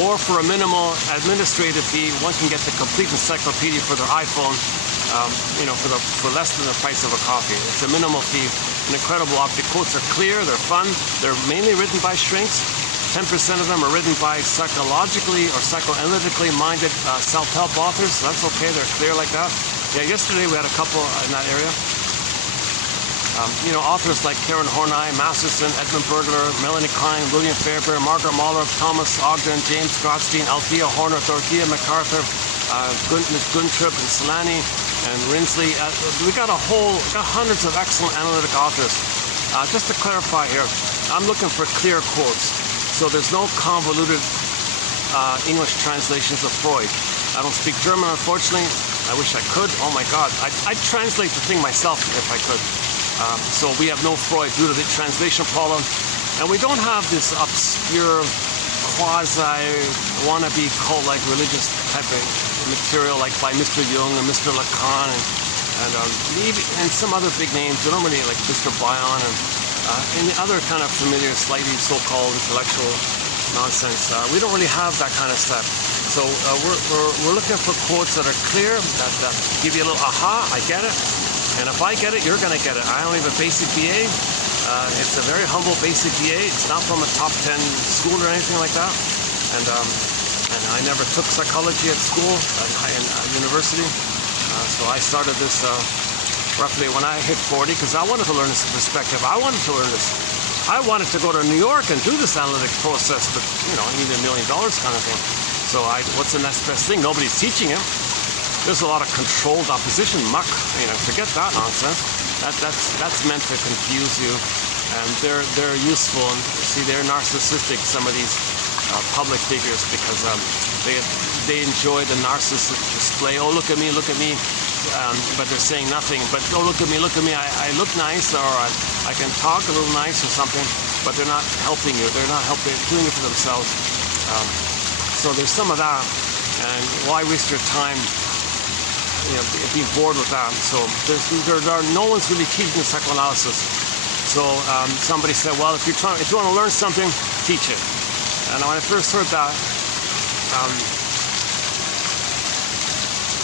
Or for a minimal administrative fee, one can get the complete encyclopedia for their iPhone, for less than the price of a coffee. It's a minimal fee, an incredible option. Quotes are clear, they're fun, they're mainly written by shrinks. 10% of them are written by psychologically or psychoanalytically minded self-help authors, so that's okay, they're clear like that. Yeah, yesterday we had a couple in that area. Authors like Karen Horney, Masterson, Edmund Bergler, Melanie Klein, William Fairbairn, Margaret Mahler, Thomas Ogden, James Grotstein, Althea Horner, Dorothea MacArthur, Guntrip and Solani and Rinsley. We got hundreds of excellent analytic authors. Just to clarify here, I'm looking for clear quotes. So there's no convoluted English translations of Freud. I don't speak German, unfortunately. I wish I could. Oh my God. I'd translate the thing myself if I could. So we have no Freud due to the translation problem. And we don't have this obscure, quasi-wannabe cult-like religious type of material like by Mr. Jung and Mr. Lacan and some other big names. They don't really like Mr. Bion and the other kind of familiar, slightly so-called intellectual nonsense. We don't really have that kind of stuff. So we're looking for quotes that are clear, that give you a little aha, I get it. And if I get it, you're going to get it. I only have a basic BA. It's a very humble basic BA. It's not from a top 10 school or anything like that. And I never took psychology at school, in university. So I started this roughly when I hit 40 because I wanted to learn this perspective. I wanted to learn this. I wanted to go to New York and do this analytic process, but I need $1 million kind of thing. So what's the next best thing? Nobody's teaching it. There's a lot of controlled opposition muck. Forget that nonsense. That's meant to confuse you, and they're useful. And see, they're narcissistic. Some of these public figures because they enjoy the narcissistic display. Oh, look at me, but they're saying nothing. But oh, look at me, I look nice, or I can talk a little nice or something. But they're not helping you. They're not helping. They're doing it for themselves. So there's some of that. And why waste your time? Being bored with that. So no one's really teaching psychoanalysis. So somebody said, well, if you want to learn something, teach it. And when I first heard that,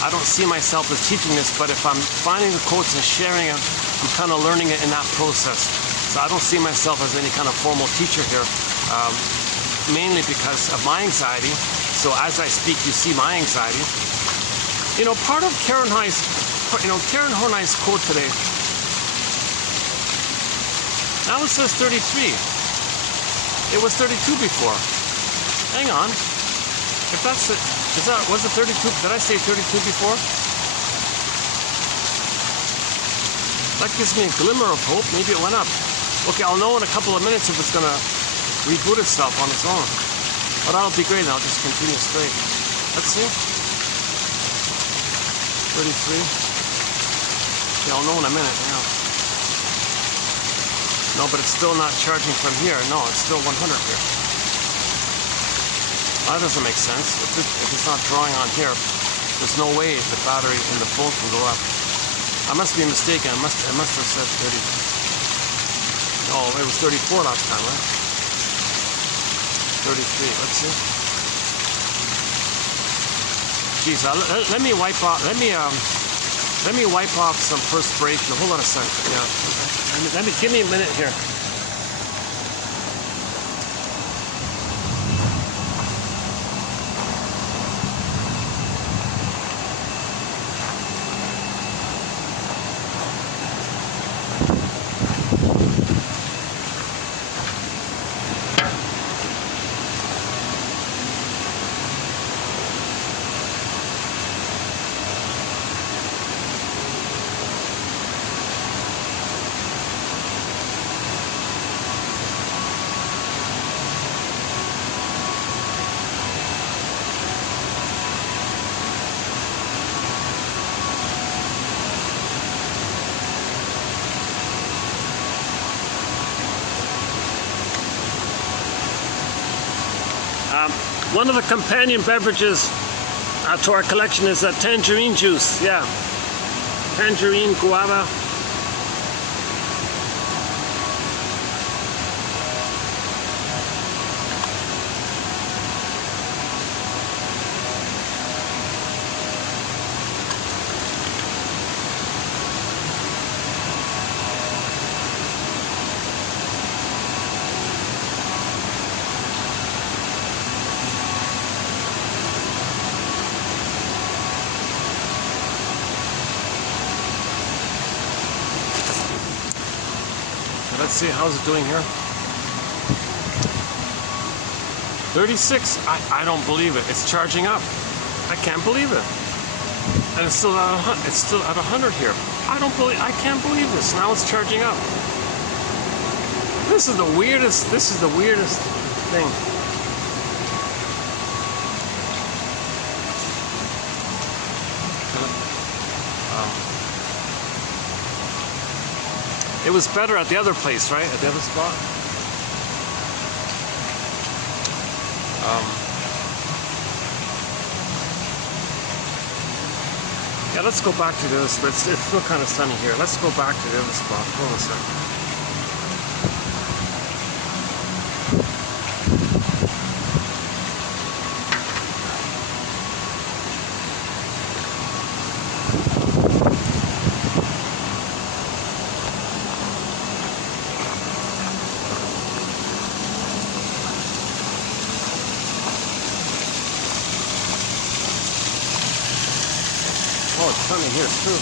I don't see myself as teaching this, but if I'm finding the quotes and sharing it, I'm kind of learning it in that process. So I don't see myself as any kind of formal teacher here, mainly because of my anxiety. So as I speak, you see my anxiety. You know, part of Karen Horney's quote today, now it says 33. It was 32 before. Hang on. If that's it, was it 32? Did I say 32 before? That gives me a glimmer of hope. Maybe it went up. Okay, I'll know in a couple of minutes if it's going to reboot itself on its own. But that'll be great. I'll just continue straight. Let's see. 33. Yeah, I'll know in a minute. Yeah. No, but it's still not charging from here. No, it's still 100 here. That doesn't make sense. If it's not drawing on here, there's no way the battery in the phone can go up. I must be mistaken. I must have said 30. Oh, it was 34 last time, right? 33. Let's see. Geez, let me wipe off. Let me wipe off some perspiration. Hold on a second. Yeah. Give me a minute here. One of the companion beverages to our collection is tangerine juice. Yeah, tangerine, guava. Let's see, how's it doing here? 36. I don't believe it. It's charging up. I can't believe it. And it's still at 100 here. I can't believe this. Now it's charging up. This is the weirdest thing. It was better at the other place, right? At the other spot. Yeah, let's go back to this. It's still kind of sunny here. Let's go back to the other spot. Hold on a second. Oh, it's sunny here too.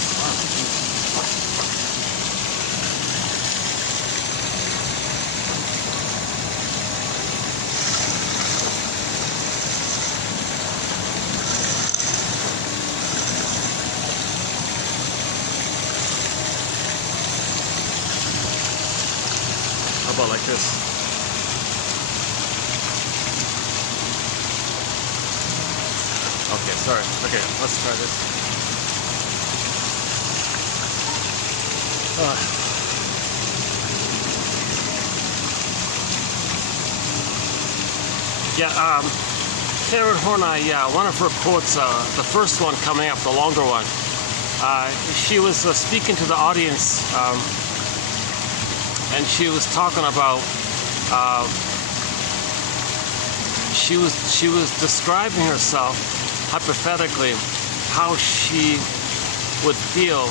How about like this? Okay, sorry. Okay, let's try this. Karen Horney, one of her quotes, the first one coming up, the longer one, she was speaking to the audience and she was talking about. She was describing herself hypothetically how she would feel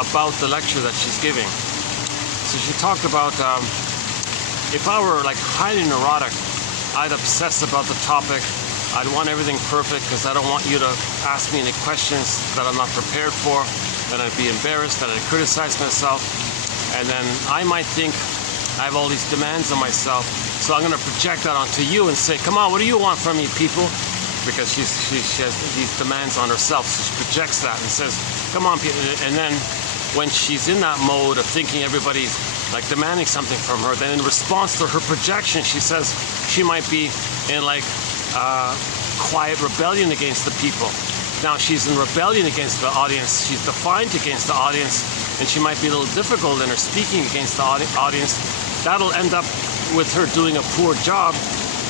about the lecture that she's giving. So she talked about if I were like highly neurotic, I'd obsess about the topic. I'd want everything perfect because I don't want you to ask me any questions that I'm not prepared for. Then I'd be embarrassed, then I'd criticize myself, and then I might think I have all these demands on myself. So I'm going to project that onto you and say, come on, what do you want from me, people? Because she has these demands on herself. So she projects that and says, come on, people. And then when she's in that mode of thinking everybody's like demanding something from her, then in response to her projection, she says she might be in like quiet rebellion against the people. Now she's in rebellion against the audience. She's defiant against the audience, and she might be a little difficult in her speaking against the audience. That'll end up with her doing a poor job,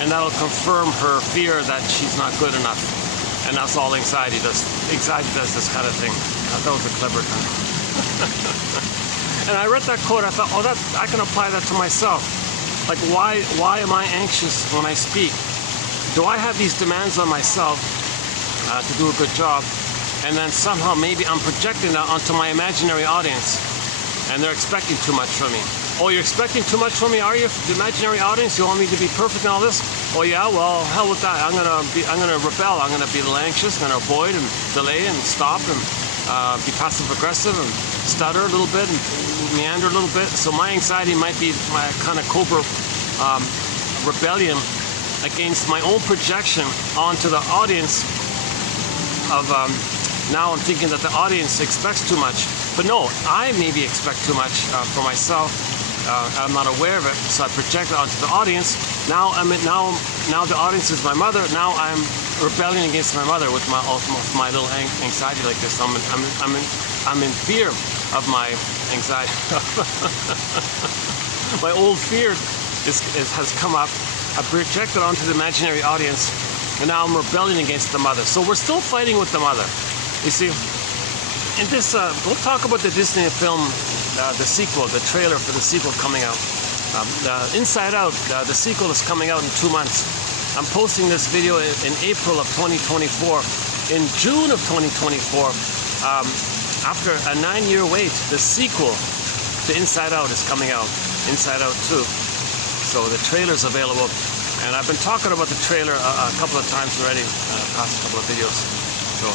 and that'll confirm her fear that she's not good enough. And that's all anxiety does. Anxiety does this kind of thing. I thought it was a clever thing. And I read that quote, I thought, oh, I can apply that to myself. Like, why am I anxious when I speak? Do I have these demands on myself to do a good job? And then somehow maybe I'm projecting that onto my imaginary audience, and they're expecting too much from me. Oh, you're expecting too much from me, are you? The imaginary audience, you want me to be perfect and all this? Oh yeah, well, hell with that. I'm gonna rebel. I'm gonna be a little anxious. I'm gonna avoid and delay and stop and be passive aggressive and stutter a little bit and meander a little bit. So my anxiety might be my kind of covert rebellion against my own projection onto the audience of now I'm thinking that the audience expects too much. But no, I maybe expect too much for myself. I'm not aware of it, so I project it onto the audience. Now the audience is my mother. Now I'm rebelling against my mother with my little anxiety like this. I'm in fear of my anxiety. My old fear has come up. I project it onto the imaginary audience, and now I'm rebelling against the mother. So we're still fighting with the mother. You see, in this, we'll talk about the Disney film, the sequel, the trailer for the sequel coming out. Inside Out, the sequel is coming out in 2 months. I'm posting this video in April of 2024. In June of 2024, after a 9-year wait, the sequel to Inside Out is coming out, Inside Out 2. So the trailer's available, and I've been talking about the trailer a couple of times already, past couple of videos. So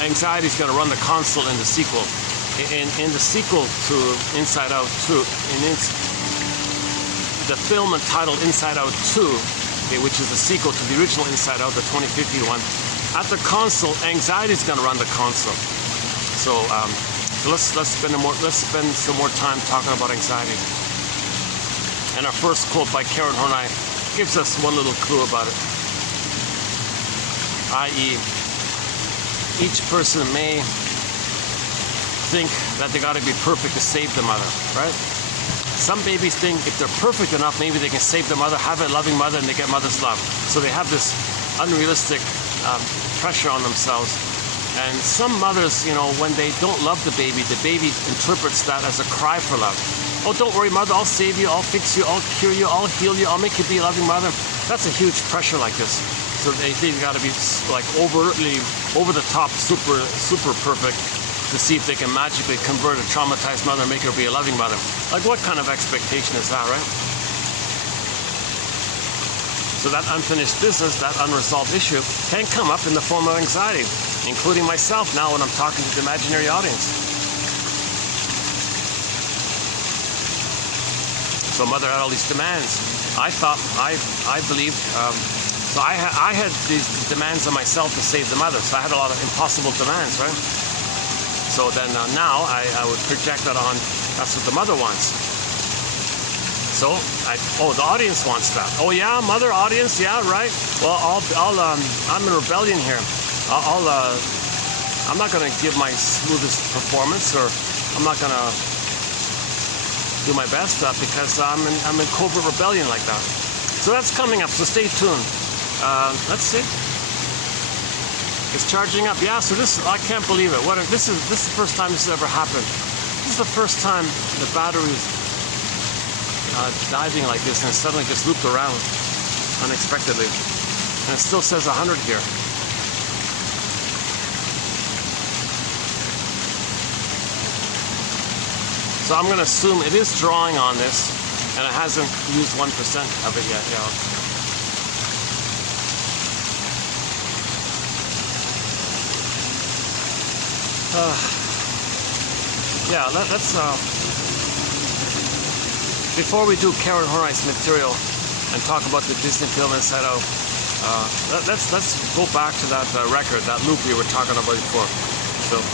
anxiety is going to run the console in the sequel. In the sequel to Inside Out 2, the film entitled Inside Out 2, which is the sequel to the original Inside Out, the 2015 one, at the console, anxiety is going to run the console. So let's spend some more time talking about anxiety. And our first quote by Karen Horney gives us one little clue about it. I.e., each person may think that they got to be perfect to save the mother, right? Some babies think if they're perfect enough, maybe they can save the mother, have a loving mother, and they get mother's love. So they have this unrealistic pressure on themselves. And some mothers, when they don't love the baby interprets that as a cry for love. Oh, don't worry, mother, I'll save you, I'll fix you, I'll cure you, I'll heal you, I'll make you be a loving mother. That's a huge pressure like this. So they think they got to be like over the top, super perfect to see if they can magically convert a traumatized mother and make her be a loving mother. Like, what kind of expectation is that, right? So that unfinished business, that unresolved issue, can come up in the form of anxiety, including myself now when I'm talking to the imaginary audience. So mother had all these demands. I believed, so I had these demands on myself to save the mother. So I had a lot of impossible demands, right? So then now I would project that on, that's what the mother wants. So the audience wants that. Oh yeah, mother, audience, yeah, right. Well, I'm in rebellion here. I'm not gonna give my smoothest performance, or I'm not gonna do my best because I'm in covert rebellion like that. So that's coming up. So stay tuned. Let's see. It's charging up. Yeah, so this, I can't believe it. This is the first time this has ever happened. This is the first time the battery's diving like this and it suddenly just looped around unexpectedly. And it still says 100 here. So I'm going to assume it is drawing on this and it hasn't used 1% of it yet. Yeah. Yeah, let's before we do Karen Horney's material and talk about the Disney film Inside Out, let's go back to that record, that loop we were talking about before. So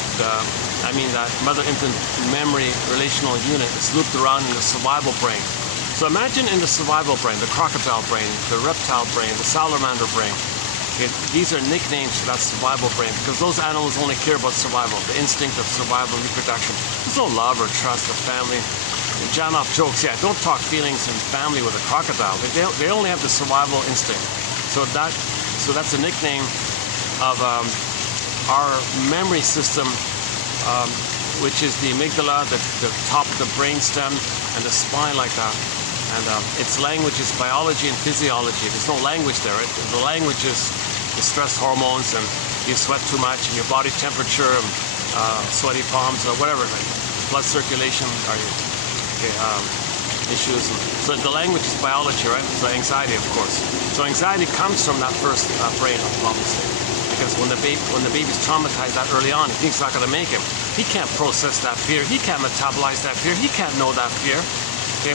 I mean that mother-infant memory relational unit is looped around in the survival brain. So imagine in the survival brain, the crocodile brain, the reptile brain, the salamander brain. These are nicknames for that survival brain because those animals only care about survival, the instinct of survival and reproduction. There's no love or trust or family. And Janoff jokes, yeah, don't talk feelings and family with a crocodile. They only have the survival instinct. So that's a nickname of our memory system, which is the amygdala, the top of the brainstem, and the spine like that. And its language is biology and physiology. There's no language there. Right? The language is the stress hormones, and you sweat too much, and your body temperature, sweaty palms, or whatever, like blood circulation, issues. So the language is biology, right? So anxiety, of course. So anxiety comes from that first brain, obviously, because when the baby's traumatized that early on, he thinks he's not going to make it. He can't process that fear. He can't metabolize that fear. He can't know that fear. Okay?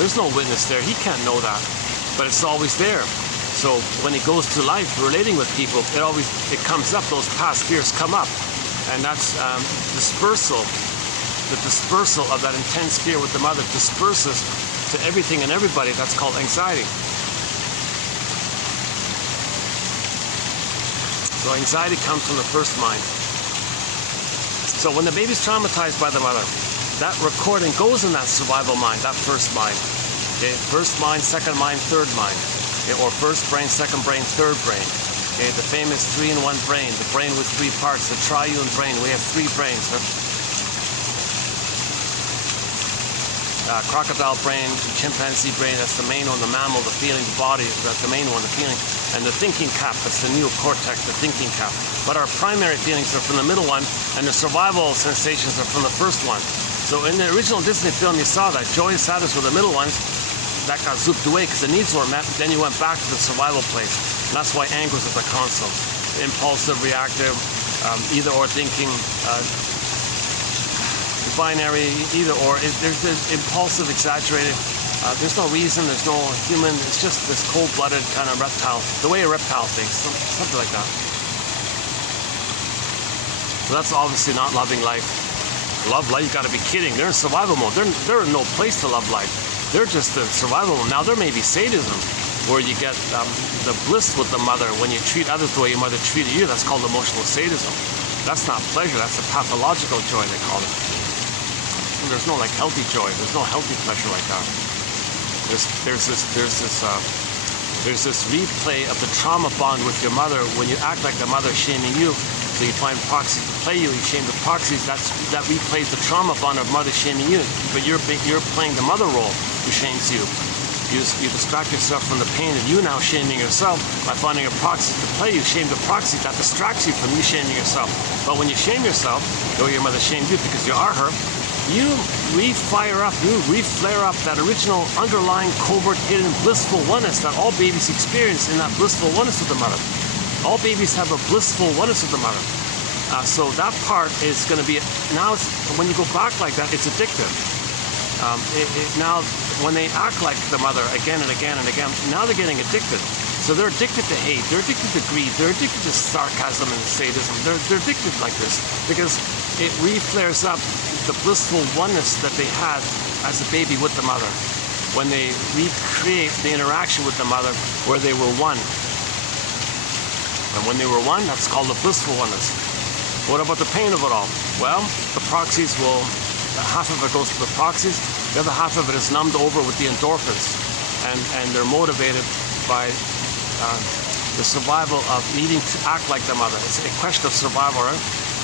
There's no witness there. He can't know that, but it's always there. So when he goes to life relating with people, it comes up. Those past fears come up, and that's dispersal. The dispersal of that intense fear with the mother disperses to everything and everybody. That's called anxiety. So anxiety comes from the first mind. So when the baby's traumatized by the mother, that recording goes in that survival mind, that first mind. Okay? First mind, second mind, third mind. Okay? Or first brain, second brain, third brain. Okay? The famous 3-in-1 brain, the brain with 3 parts, the triune brain. We have 3 brains. Crocodile brain, chimpanzee brain, that's the main one, the mammal, the feeling, the body, that's the main one, the feeling. And the thinking cap, that's the neocortex, the thinking cap. But our primary feelings are from the middle one, and the survival sensations are from the first one. So in the original Disney film, you saw that joy and sadness were the middle ones. That got zooped away because the needs were met. Then you went back to the survival place. And that's why anger is at the console. Impulsive, reactive, either or thinking, binary, either or. There's impulsive, exaggerated. There's no reason. There's no human. It's just this cold-blooded kind of reptile. The way a reptile thinks, something like that. So that's obviously not loving life. Love life, you got to be kidding. They're in survival mode. They're in no place to love life. They're just in survival mode. Now there may be sadism, where you get the bliss with the mother when you treat others the way your mother treated you. That's called emotional sadism. That's not pleasure. That's a pathological joy, they call it. And there's no like healthy joy. There's no healthy pleasure like that. There's this replay of the trauma bond with your mother when you act like the mother shaming you. So you find proxies to play you, you shame the proxies. That replays the trauma bond of mother shaming you. But you're playing the mother role who shames you. You distract yourself from the pain of you now shaming yourself by finding a proxy to play you. Shame the proxy that distracts you from you shaming yourself. But when you shame yourself, though your mother shamed you because you are her, you reflare up that original underlying covert hidden blissful oneness that all babies experience in that blissful oneness with the mother. All babies have a blissful oneness with the mother. So that part is going to be, now when you go back like that, it's addictive. Now, when they act like the mother again and again and again, now they're getting addicted. So they're addicted to hate, they're addicted to greed, they're addicted to sarcasm and sadism. They're addicted like this because it reflares up the blissful oneness that they had as a baby with the mother when they recreate the interaction with the mother where they were one. And when they were one, that's called the blissful oneness. What about the pain of it all? Well, the proxies will, half of it goes to the proxies, the other half of it is numbed over with the endorphins. And they're motivated by the survival of needing to act like the mother. It's a question of survival, right?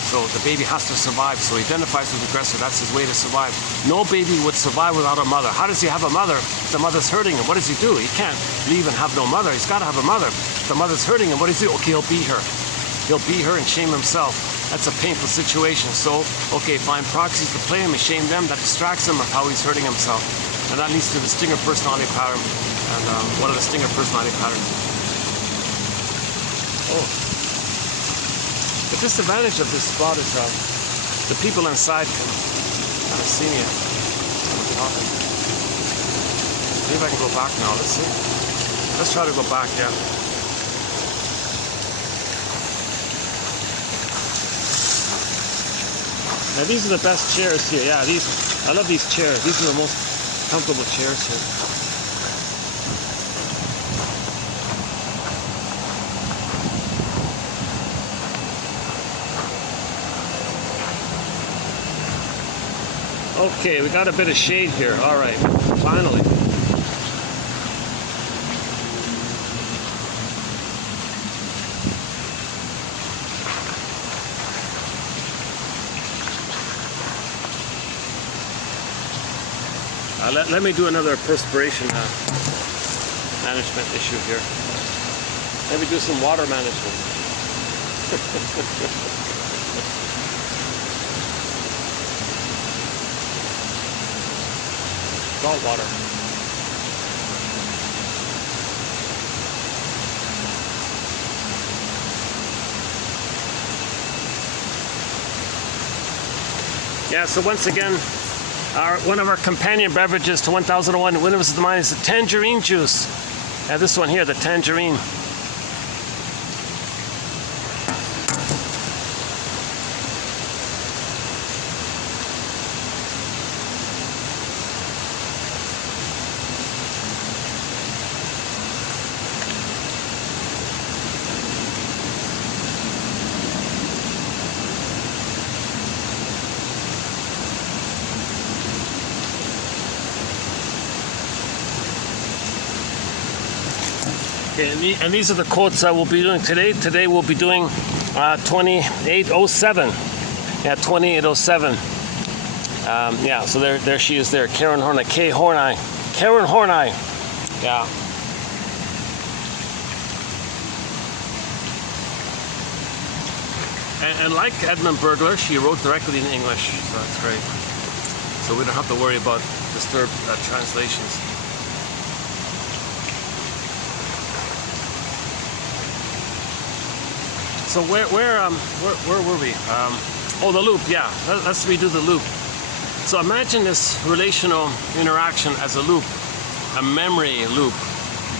So the baby has to survive. So he identifies with the aggressor. That's his way to survive. No baby would survive without a mother. How does he have a mother if the mother's hurting him? What does he do? He can't leave and have no mother. He's got to have a mother. If the mother's hurting him, what does he do? Okay, he'll beat her. He'll beat her and shame himself. That's a painful situation. So, okay, find proxies to play him and shame them. That distracts him of how he's hurting himself. And that leads to the stinger personality pattern. And what are the stinger personality patterns? Oh. The disadvantage of this spot is the people inside can kind of see me talking. Maybe I can go back now. Let's see. Let's try to go back, yeah. Now these are the best chairs here. Yeah, I love these chairs. These are the most comfortable chairs here. Okay, we got a bit of shade here. All right, finally. Let me do another perspiration management issue here. Let me do some water management. Salt water. Yeah, so once again, one of our companion beverages to 1001 Windmills of the Mind is the tangerine juice. This one here, the tangerine. Okay, and these are the quotes I will be doing today. Today we'll be doing 2807. Yeah, 2807. Yeah, so there she is there. Karen Horney. Karen Horney. Yeah. And like Edmund Burglar, she wrote directly in English, so that's great. So we don't have to worry about disturbed translations. So where were we? Oh, the loop. Yeah, let's redo the loop. So imagine this relational interaction as a loop, a memory loop.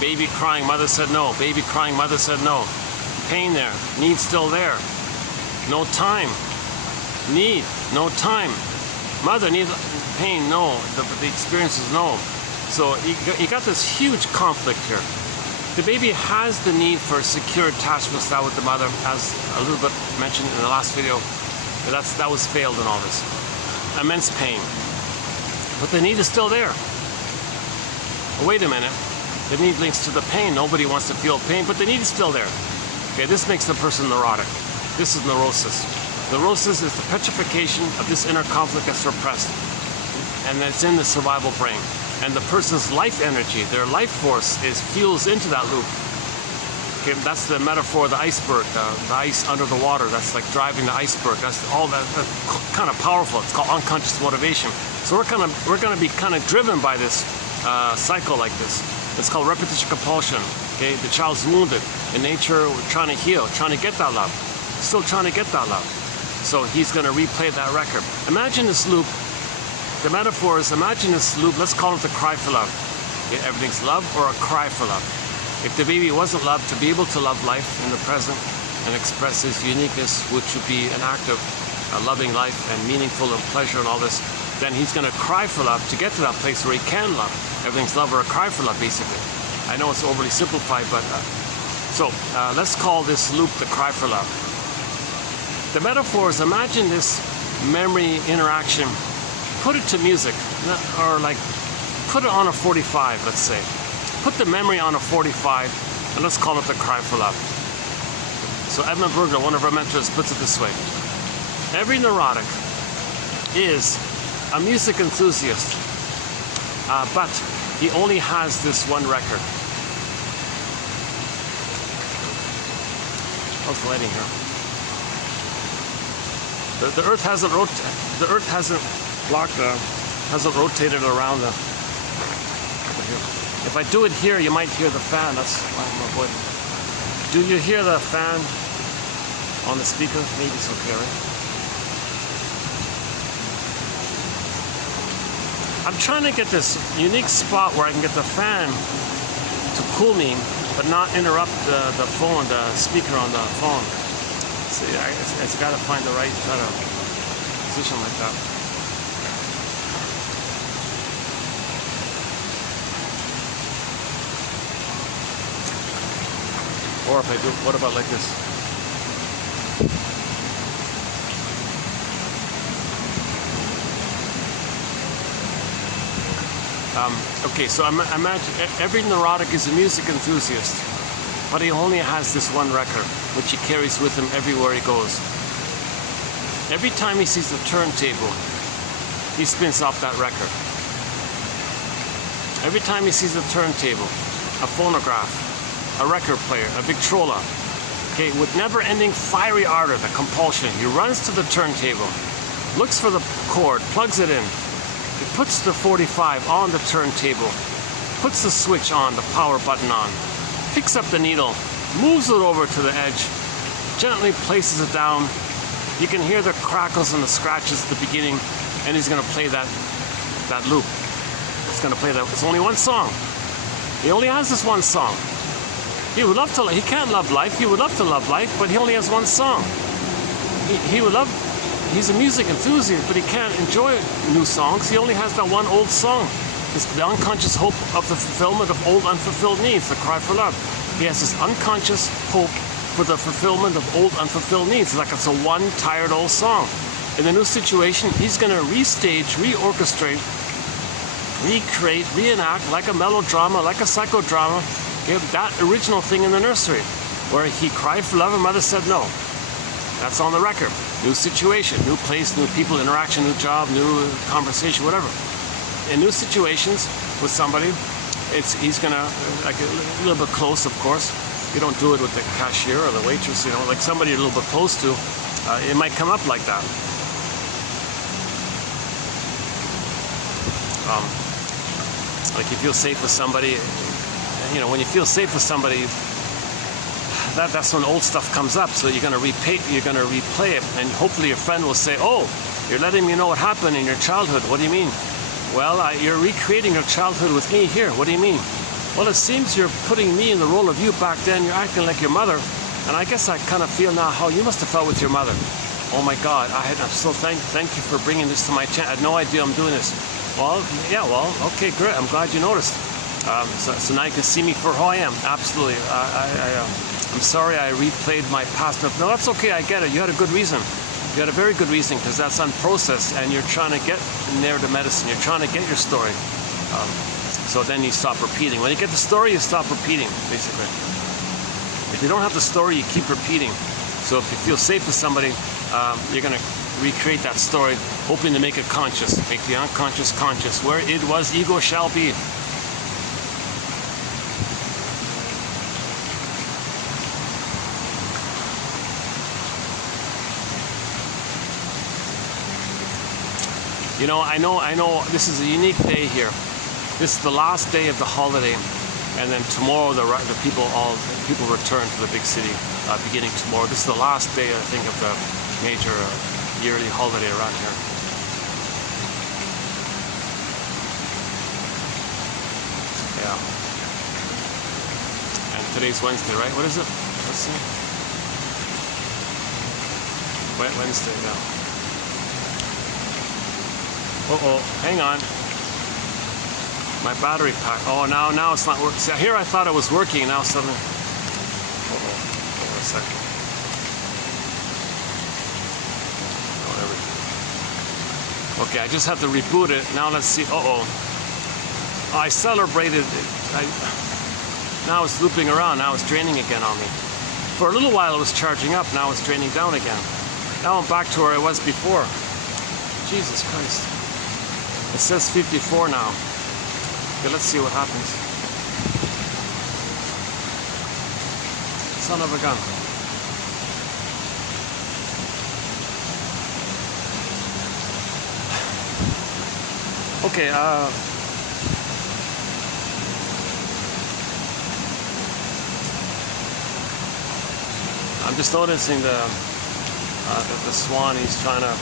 Baby crying, mother said no. Baby crying, mother said no. Pain there, need still there. No time. Need, no time. Mother needs pain, no. The experience is no. So you got this huge conflict here. The baby has the need for a secure attachment style with the mother, as a little bit mentioned in the last video. But that was failed in all this. Immense pain. But the need is still there. Wait a minute. The need links to the pain. Nobody wants to feel pain, but the need is still there. Okay, this makes the person neurotic. This is neurosis. Neurosis is the petrification of this inner conflict that's repressed. And it's in the survival brain. And the person's life energy, their life force, fuels into that loop. Okay, that's the metaphor of the iceberg, the ice under the water. That's like driving the iceberg. That's all that's kind of powerful. It's called unconscious motivation. So we're gonna be kind of driven by this cycle like this. It's called repetition compulsion. Okay, the child's wounded. In nature, we're trying to heal, trying to get that love. Still trying to get that love. So he's gonna replay that record. Imagine this loop. The metaphor is, imagine this loop, let's call it the cry for love. Okay, everything's love or a cry for love. If the baby wasn't loved, to be able to love life in the present and express his uniqueness, which would be an act of loving life and meaningful and pleasure and all this, then he's going to cry for love to get to that place where he can love. Everything's love or a cry for love, basically. I know it's overly simplified, but let's call this loop the cry for love. The metaphor is, imagine this memory interaction. Put it to music, or like, put it on a 45, let's say. Put the memory on a 45 And let's call it the cry for love. So Edmund Burger, one of our mentors, puts it this way. Every neurotic is a music enthusiast, but he only has this one record. How's the lighting here? The Earth hasn't hasn't rotated around the. If I do it here, you might hear the fan. That's why I'm avoiding. Do you hear the fan on the speaker? Maybe it's okay, right? I'm trying to get this unique spot where I can get the fan to cool me, but not interrupt the phone, the speaker on the phone. See, it's got to find the right kind of position like that. Or if I do, what about like this? Okay, so imagine every neurotic is a music enthusiast, but he only has this one record, which he carries with him everywhere he goes. Every time he sees a turntable, he spins off that record. Every time he sees a turntable, a phonograph, a record player, a Victrola, okay, with never-ending fiery ardor, the compulsion, he runs to the turntable, looks for the cord, plugs it in, he puts the 45 on the turntable, puts the switch on, the power button on, picks up the needle, moves it over to the edge, gently places it down. You can hear the crackles and the scratches at the beginning, and he's going to play that loop. It's going to play that. It's only one song. He only has this one song. He would love to. He can't love life. He would love to love life, but he only has one song. He would love. He's a music enthusiast, but he can't enjoy new songs. He only has that one old song. It's the unconscious hope of the fulfillment of old unfulfilled needs, the cry for love. He has this unconscious hope for the fulfillment of old unfulfilled needs. Like it's a one tired old song. In the new situation, he's going to restage, reorchestrate, recreate, reenact like a melodrama, like a psychodrama, that original thing in the nursery where he cried for love and mother said no. That's on the record. New situation, new place, new people, interaction, new job, new conversation, whatever. In new situations with somebody, he's gonna, like a little bit close, of course. You don't do it with the cashier or the waitress, you know, like somebody you're a little bit close to. It might come up like that. Like you feel safe with somebody, you know, when you feel safe with somebody, that's when old stuff comes up. So you're gonna replay it, and hopefully your friend will say, "Oh, you're letting me know what happened in your childhood. What do you mean?" Well, you're recreating your childhood with me here. What do you mean? Well, it seems you're putting me in the role of you back then. You're acting like your mother, and I guess I kind of feel now how you must have felt with your mother. Oh my God, I'm so thank you for bringing this to my channel. I had no idea I'm doing this. Well, yeah, well, okay, great. I'm glad you noticed. So now you can see me for who I am. Absolutely. I'm sorry I replayed my past. No, that's okay. I get it. You had a good reason. You had a very good reason, because that's unprocessed, and you're trying to get near the medicine. You're trying to get your story. So then you stop repeating. When you get the story, you stop repeating, basically. If you don't have the story, you keep repeating. So if you feel safe with somebody, you're going to recreate that story, hoping to make it conscious. Make the unconscious conscious. Where it was, ego shall be. You know, I know this is a unique day here. This is the last day of the holiday, and then tomorrow the people return to the big city, beginning tomorrow. This is the last day, I think, of the major yearly holiday around here. Yeah. And today's Wednesday, right? What is it? Let's see. Wednesday, yeah. Uh-oh, hang on. My battery pack. Oh, now it's not working. See, here I thought it was working, now suddenly. Uh-oh, hold on a second. Oh, there we go. Okay, I just have to reboot it. Now let's see. Uh-oh. I celebrated. now it's looping around, now it's draining again on me. For a little while it was charging up, now it's draining down again. Now I'm back to where I was before. Jesus Christ. It says 54 now. Okay, let's see what happens. Son of a gun. Okay, I'm just noticing the swan. He's trying to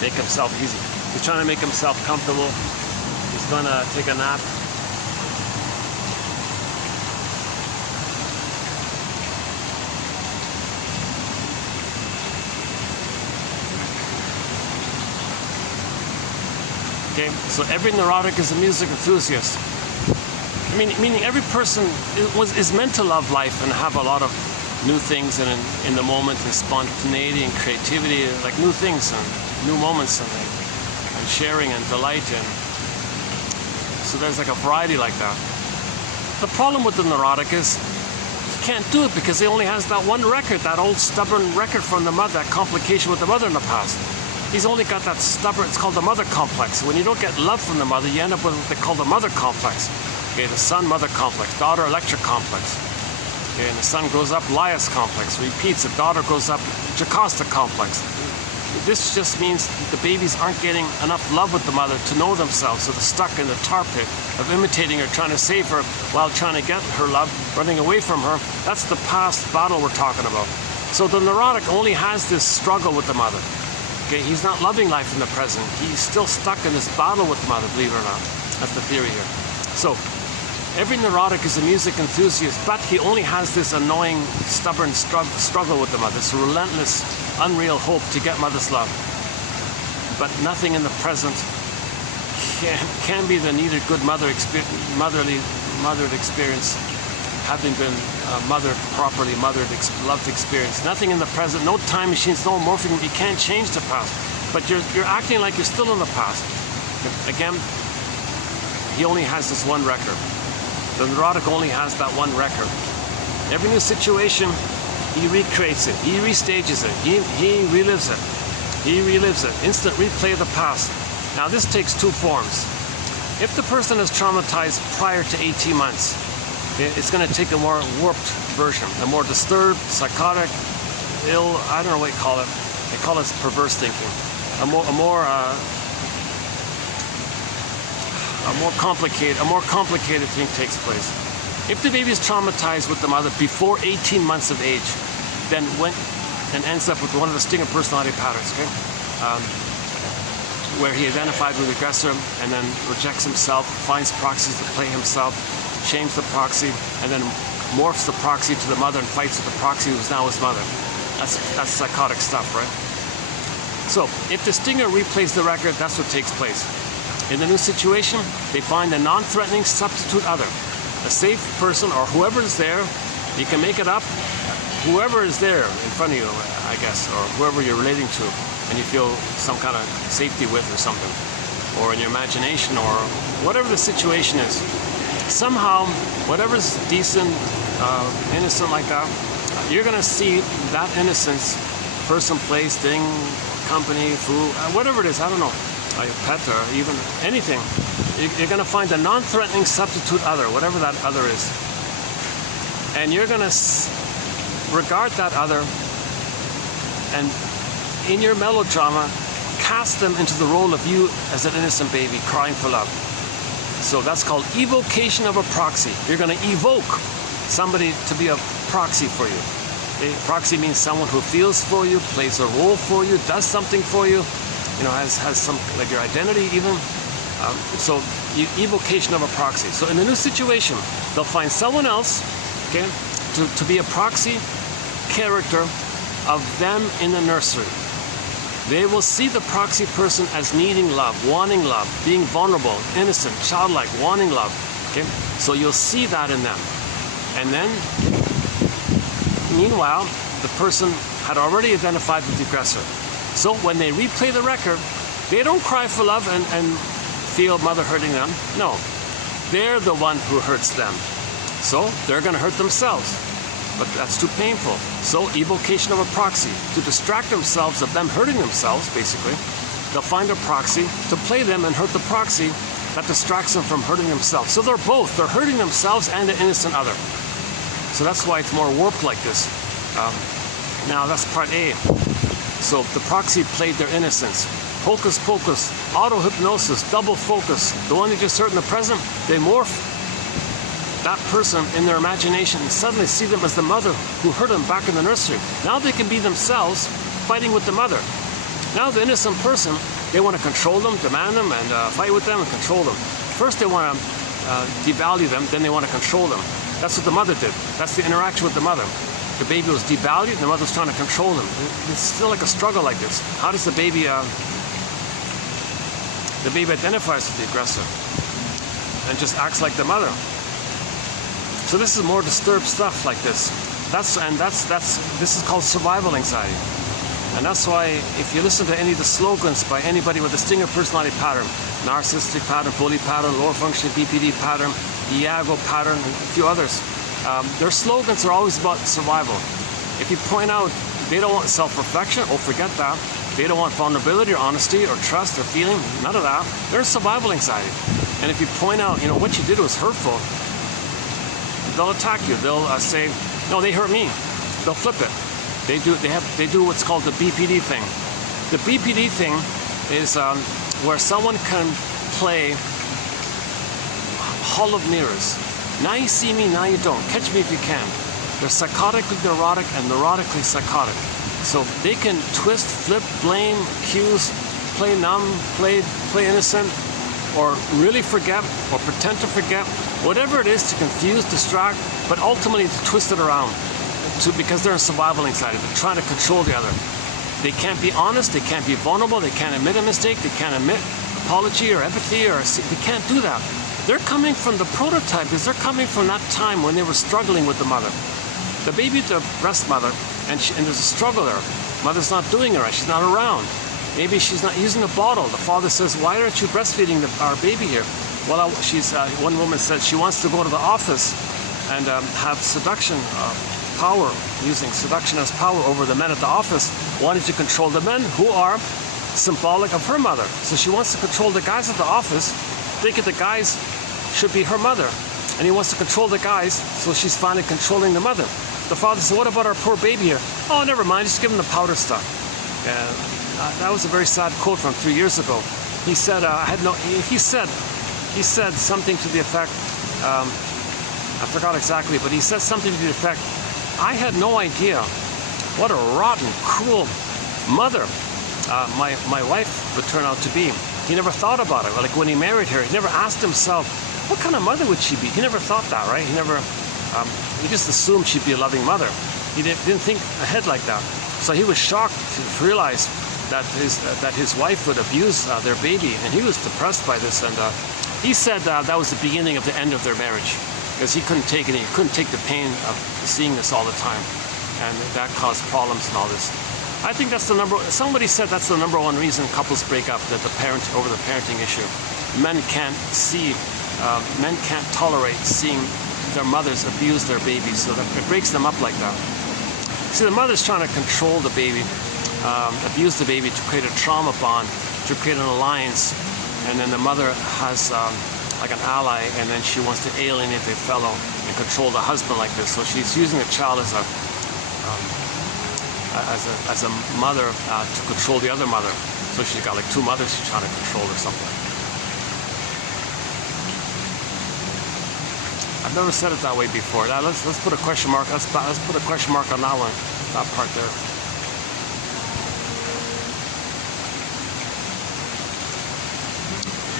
make himself easy. He's trying to make himself comfortable. He's gonna take a nap. Okay, so every neurotic is a music enthusiast. Meaning every person is meant to love life and have a lot of new things in the moment, and spontaneity and creativity, like new things and new moments and sharing and delight. And so there's like a variety like that. The problem with the neurotic is he can't do it because he only has that one record, that old stubborn record from the mother, that complication with the mother in the past. He's only got that stubborn, it's called the mother complex. When you don't get love from the mother, you end up with what they call the mother complex. Okay, the son-mother complex, daughter-electric complex. Okay, and the son grows up, Lias complex, repeats. The daughter grows up, Jocasta complex. This just means the babies aren't getting enough love with the mother to know themselves, so they're stuck in the tar pit of imitating her, trying to save her while trying to get her love, running away from her. That's the past battle we're talking about. So the neurotic only has this struggle with the mother. Okay, he's not loving life in the present. He's still stuck in this battle with the mother, believe it or not. That's the theory here. So every neurotic is a music enthusiast, but he only has this annoying, stubborn struggle with the mother, this relentless, unreal hope to get mother's love. But nothing in the present can be the needed good motherly experience, having been mothered properly, loved experience. Nothing in the present, no time machines, no morphing. You can't change the past, but you're acting like you're still in the past. Again, he only has this one record. The neurotic only has that one record. Every new situation, he recreates it, he restages it, he relives it, he relives it. Instant replay of the past. Now this takes two forms. If the person is traumatized prior to 18 months, it's going to take a more warped version, a more disturbed, psychotic, ill, I don't know what you call it. They call it perverse thinking. A more complicated thing takes place. If the baby is traumatized with the mother before 18 months of age, then ends up with one of the stinger personality patterns, okay? Where he identified with the aggressor and then rejects himself, finds proxies to play himself, shames the proxy, and then morphs the proxy to the mother and fights with the proxy who's now his mother. That's psychotic stuff, right? So if the stinger replays the record, that's what takes place. In the new situation, they find a non-threatening substitute other, a safe person or whoever is there. You can make it up. Whoever is there in front of you, I guess, or whoever you're relating to, and you feel some kind of safety with or something, or in your imagination, or whatever the situation is. Somehow, whatever's decent, innocent like that, you're going to see that innocence, person, place, thing, company, food, whatever it is, I don't know, a pet or even anything. You're going to find a non-threatening substitute other, whatever that other is. And you're going to regard that other and in your melodrama, cast them into the role of you as an innocent baby crying for love. So that's called evocation of a proxy. You're going to evoke somebody to be a proxy for you. Okay? Proxy means someone who feels for you, plays a role for you, does something for you, has some, like your identity even. So evocation of a proxy. So in the new situation, they'll find someone else, okay, to be a proxy character of them in the nursery. They will see the proxy person as needing love, wanting love, being vulnerable, innocent, childlike, wanting love. Okay? So you'll see that in them. And then, meanwhile, the person had already identified with the aggressor. So when they replay the record, they don't cry for love and feel mother hurting them. No, they're the one who hurts them. So they're going to hurt themselves. But that's too painful. So evocation of a proxy. To distract themselves of them hurting themselves, basically, they'll find a proxy to play them and hurt the proxy that distracts them from hurting themselves. So they're hurting themselves and the innocent other. So that's why it's more warped like this. Now that's part A. So the proxy played their innocence. Hocus pocus, auto-hypnosis, double focus. The one they just hurt in the present, they morph that person in their imagination and suddenly see them as the mother who hurt them back in the nursery. Now they can be themselves fighting with the mother. Now the innocent person, they want to control them, demand them, and fight with them and control them. First they want to devalue them, then they want to control them. That's what the mother did. That's the interaction with the mother. The baby was devalued and the mother was trying to control them. It's still like a struggle like this. How does the baby identifies with the aggressor and just acts like the mother? So this is more disturbed stuff like this. This is called survival anxiety. And that's why if you listen to any of the slogans by anybody with a stinger personality pattern, narcissistic pattern, bully pattern, lower functioning BPD pattern, Iago pattern, and a few others, their slogans are always about survival. If you point out they don't want self-reflection, oh forget that. They don't want vulnerability or honesty or trust or feeling, none of that. They're survival anxiety. And if you point out, what you did was hurtful, they'll attack you. They'll say, no, they hurt me. They'll flip it. They do what's called the BPD thing. The BPD thing is where someone can play Hall of Mirrors. Now you see me, now you don't. Catch me if you can. They're psychotically neurotic and neurotically psychotic. So they can twist, flip, blame, accuse, play numb, play innocent, or really forget, or pretend to forget, whatever it is to confuse, distract, but ultimately to twist it around because they're in survival anxiety. They're trying to control the other. They can't be honest, they can't be vulnerable, they can't admit a mistake, they can't admit apology or empathy, they can't do that. They're coming from the prototype because they're coming from that time when they were struggling with the mother. The baby, the breast mother, and there's a struggle there. Mother's not doing it right, she's not around. Maybe she's not using the bottle. The father says, why aren't you breastfeeding our baby here? Well, one woman said she wants to go to the office and have seduction power, using seduction as power over the men at the office, wanting to control the men who are symbolic of her mother. So she wants to control the guys at the office, thinking the guys should be her mother. And he wants to control the guys, so she's finally controlling the mother. The father said, what about our poor baby here? Oh, never mind, just give him the powder stuff. That was a very sad quote from 3 years ago. He said, he said something to the effect, I forgot exactly, but he said something to the effect, I had no idea what a rotten, cruel mother my wife would turn out to be. He never thought about it. Like when he married her, he never asked himself, what kind of mother would she be? He never thought that, right? He just assumed she'd be a loving mother. He didn't think ahead like that. So he was shocked to realize that his wife would abuse their baby, and he was depressed by this. And he said that was the beginning of the end of their marriage, because he couldn't take it. He couldn't take the pain of seeing this all the time, and that caused problems and all this. I think that's somebody said that's the number one reason couples break up, that over the parenting issue. Men can't tolerate seeing their mothers abuse their babies, so that it breaks them up like that. See, the mother's trying to control the baby, abuse the baby to create a trauma bond, to create an alliance, and then the mother has like an ally, and then she wants to alienate the fellow and control the husband like this. So she's using the child as a mother to control the other mother. So she's got like two mothers she's trying to control or something. I've never said it that way before. Now let's put a question mark. Let's put a question mark on that one, that part there.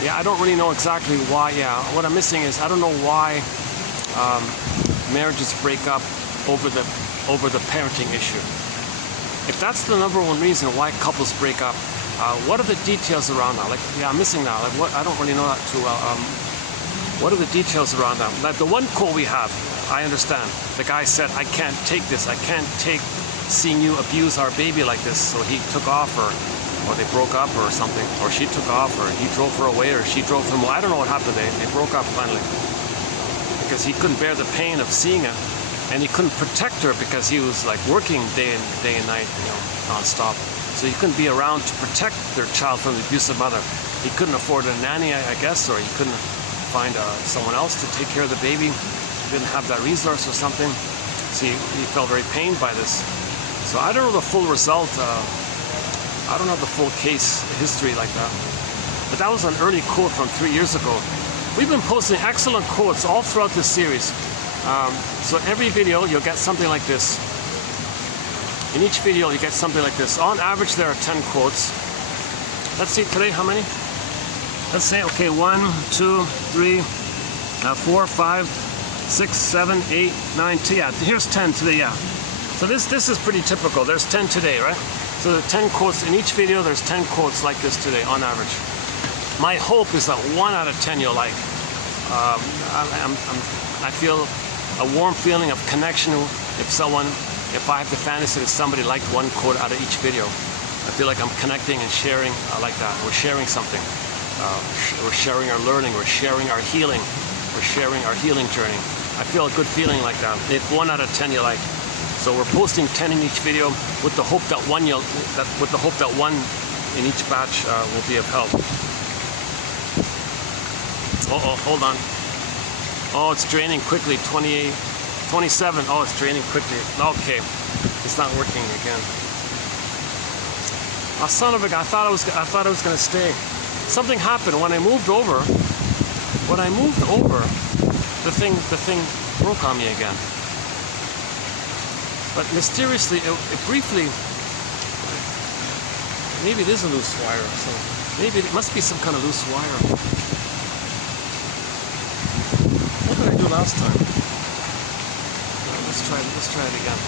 Yeah, I don't really know exactly why. Yeah, what I'm missing is I don't know why marriages break up over the parenting issue. If that's the number one reason why couples break up, what are the details around that? Like, yeah, I'm missing that. Like, what? I don't really know that too well. What are the details around that? Like the one quote we have, I understand. The guy said, I can't take this. I can't take seeing you abuse our baby like this. So he took off, or they broke up or something. Or she took off, or he drove her away, or she drove him away. I don't know what happened. They broke up finally. Because because he couldn't bear the pain of seeing it, and he couldn't protect her because he was like working day and night, non-stop. So he couldn't be around to protect their child from the abusive mother. He couldn't afford a nanny, I guess, or he couldn't find someone else to take care of the baby. He didn't have that resource or something. So he felt very pained by this. So I don't know the full result. I don't know the full case history like that. But that was an early quote from 3 years ago. We've been posting excellent quotes all throughout this series. So every video you'll get something like this. In each video you get something like this. On average there are 10 quotes. Let's see today how many? Let's say, okay, 1, 2, 3, 4, 5, 6, 7, 8, 9, 10. Yeah, here's 10 today, yeah. So this is pretty typical. There's 10 today, right? So there are 10 quotes in each video. There's 10 quotes like this today on average. My hope is that 1 out of 10 you'll like. I feel a warm feeling of connection if I have the fantasy that somebody liked 1 quote out of each video. I feel like I'm connecting and sharing like that. We're sharing something. We're sharing our learning. We're sharing our healing. We're sharing our healing journey. I feel a good feeling like that. If 1 out of 10 you like. So we're posting 10 in each video with the hope that one in each batch will be of help. Hold on. Oh, it's draining quickly. 28, 27. Oh, it's draining quickly. Okay, it's not working again. Oh, son of a gun! I thought it was going to stay. Something happened when I moved over. The thing broke on me again. But mysteriously, it briefly. Maybe it is a loose wire. So maybe it must be some kind of loose wire. What did I do last time? Let's try it again.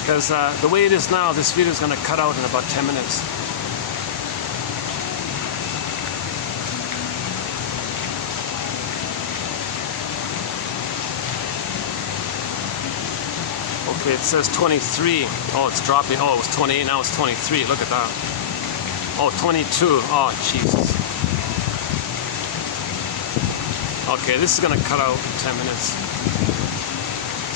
Because the way it is now, this video is going to cut out in about 10 minutes. Okay, it says 23. Oh, it's dropping. Oh, it was 28. Now it's 23. Look at that. Oh, 22. Oh, Jesus. Okay, this is going to cut out in 10 minutes.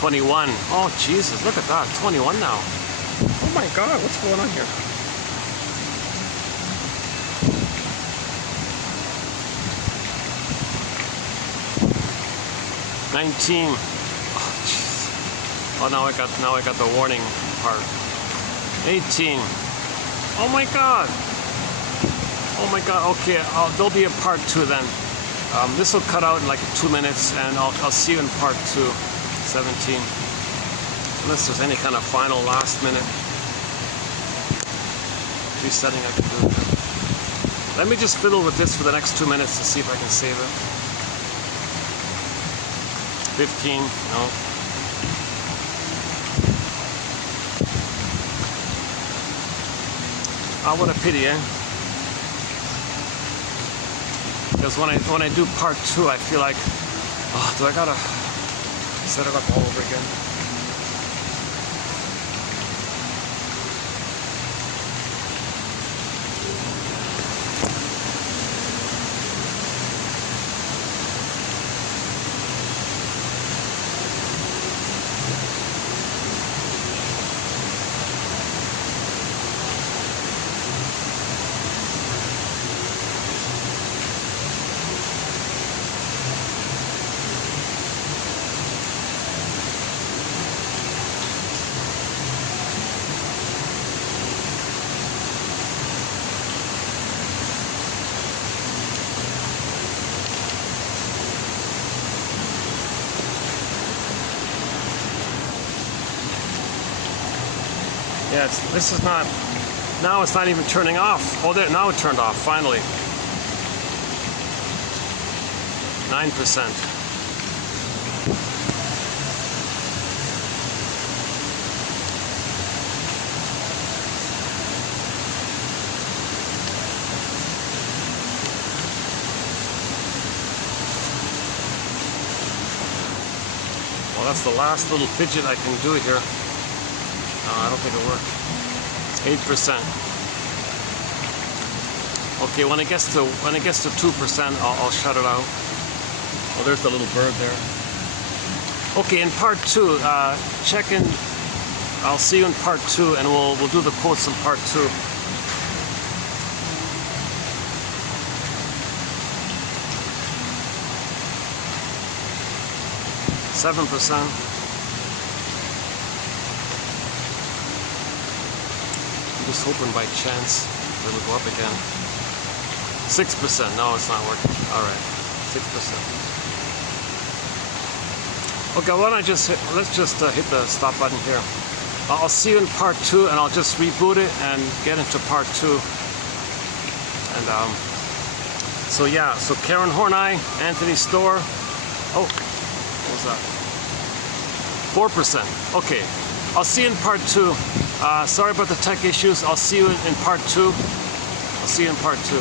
21. Oh, Jesus, look at that. 21 now. Oh my God, what's going on here? $19. Oh, jeez. Oh, now I got the warning part. 18. Oh my God. Oh my God. Okay, there'll be a part 2 then. This will cut out in like 2 minutes, and I'll see you in part 2. 17. Unless there's any kind of final last minute resetting I can do. Let me just fiddle with this for the next 2 minutes to see if I can save it. 15. No. Oh, what a pity, eh? Because when I do part 2, I feel like, oh, do I gotta set it up all over again? Yeah, this is not, now it's not even turning off. Oh, there, now it turned off, finally. 9%. Well, that's the last little fidget I can do here. I don't think it'll work. 8%. Okay, when it gets to 2%, I'll shut it out. Oh, there's the little bird there. Okay, in part 2, check in. I'll see you in part 2, and we'll do the quotes in part 2. $7%. I'm just hoping by chance it'll go up again. 6%. No, it's not working. All right, 6%. Okay, why don't I just let's just hit the stop button here. I'll see you in part 2, and I'll just reboot it and get into part 2. And so yeah, so Karen Horney, Anthony Storr. Oh, what was that? 4%. Okay, I'll see you in part 2. Sorry about the tech issues. I'll see you in part 2. I'll see you in part 2.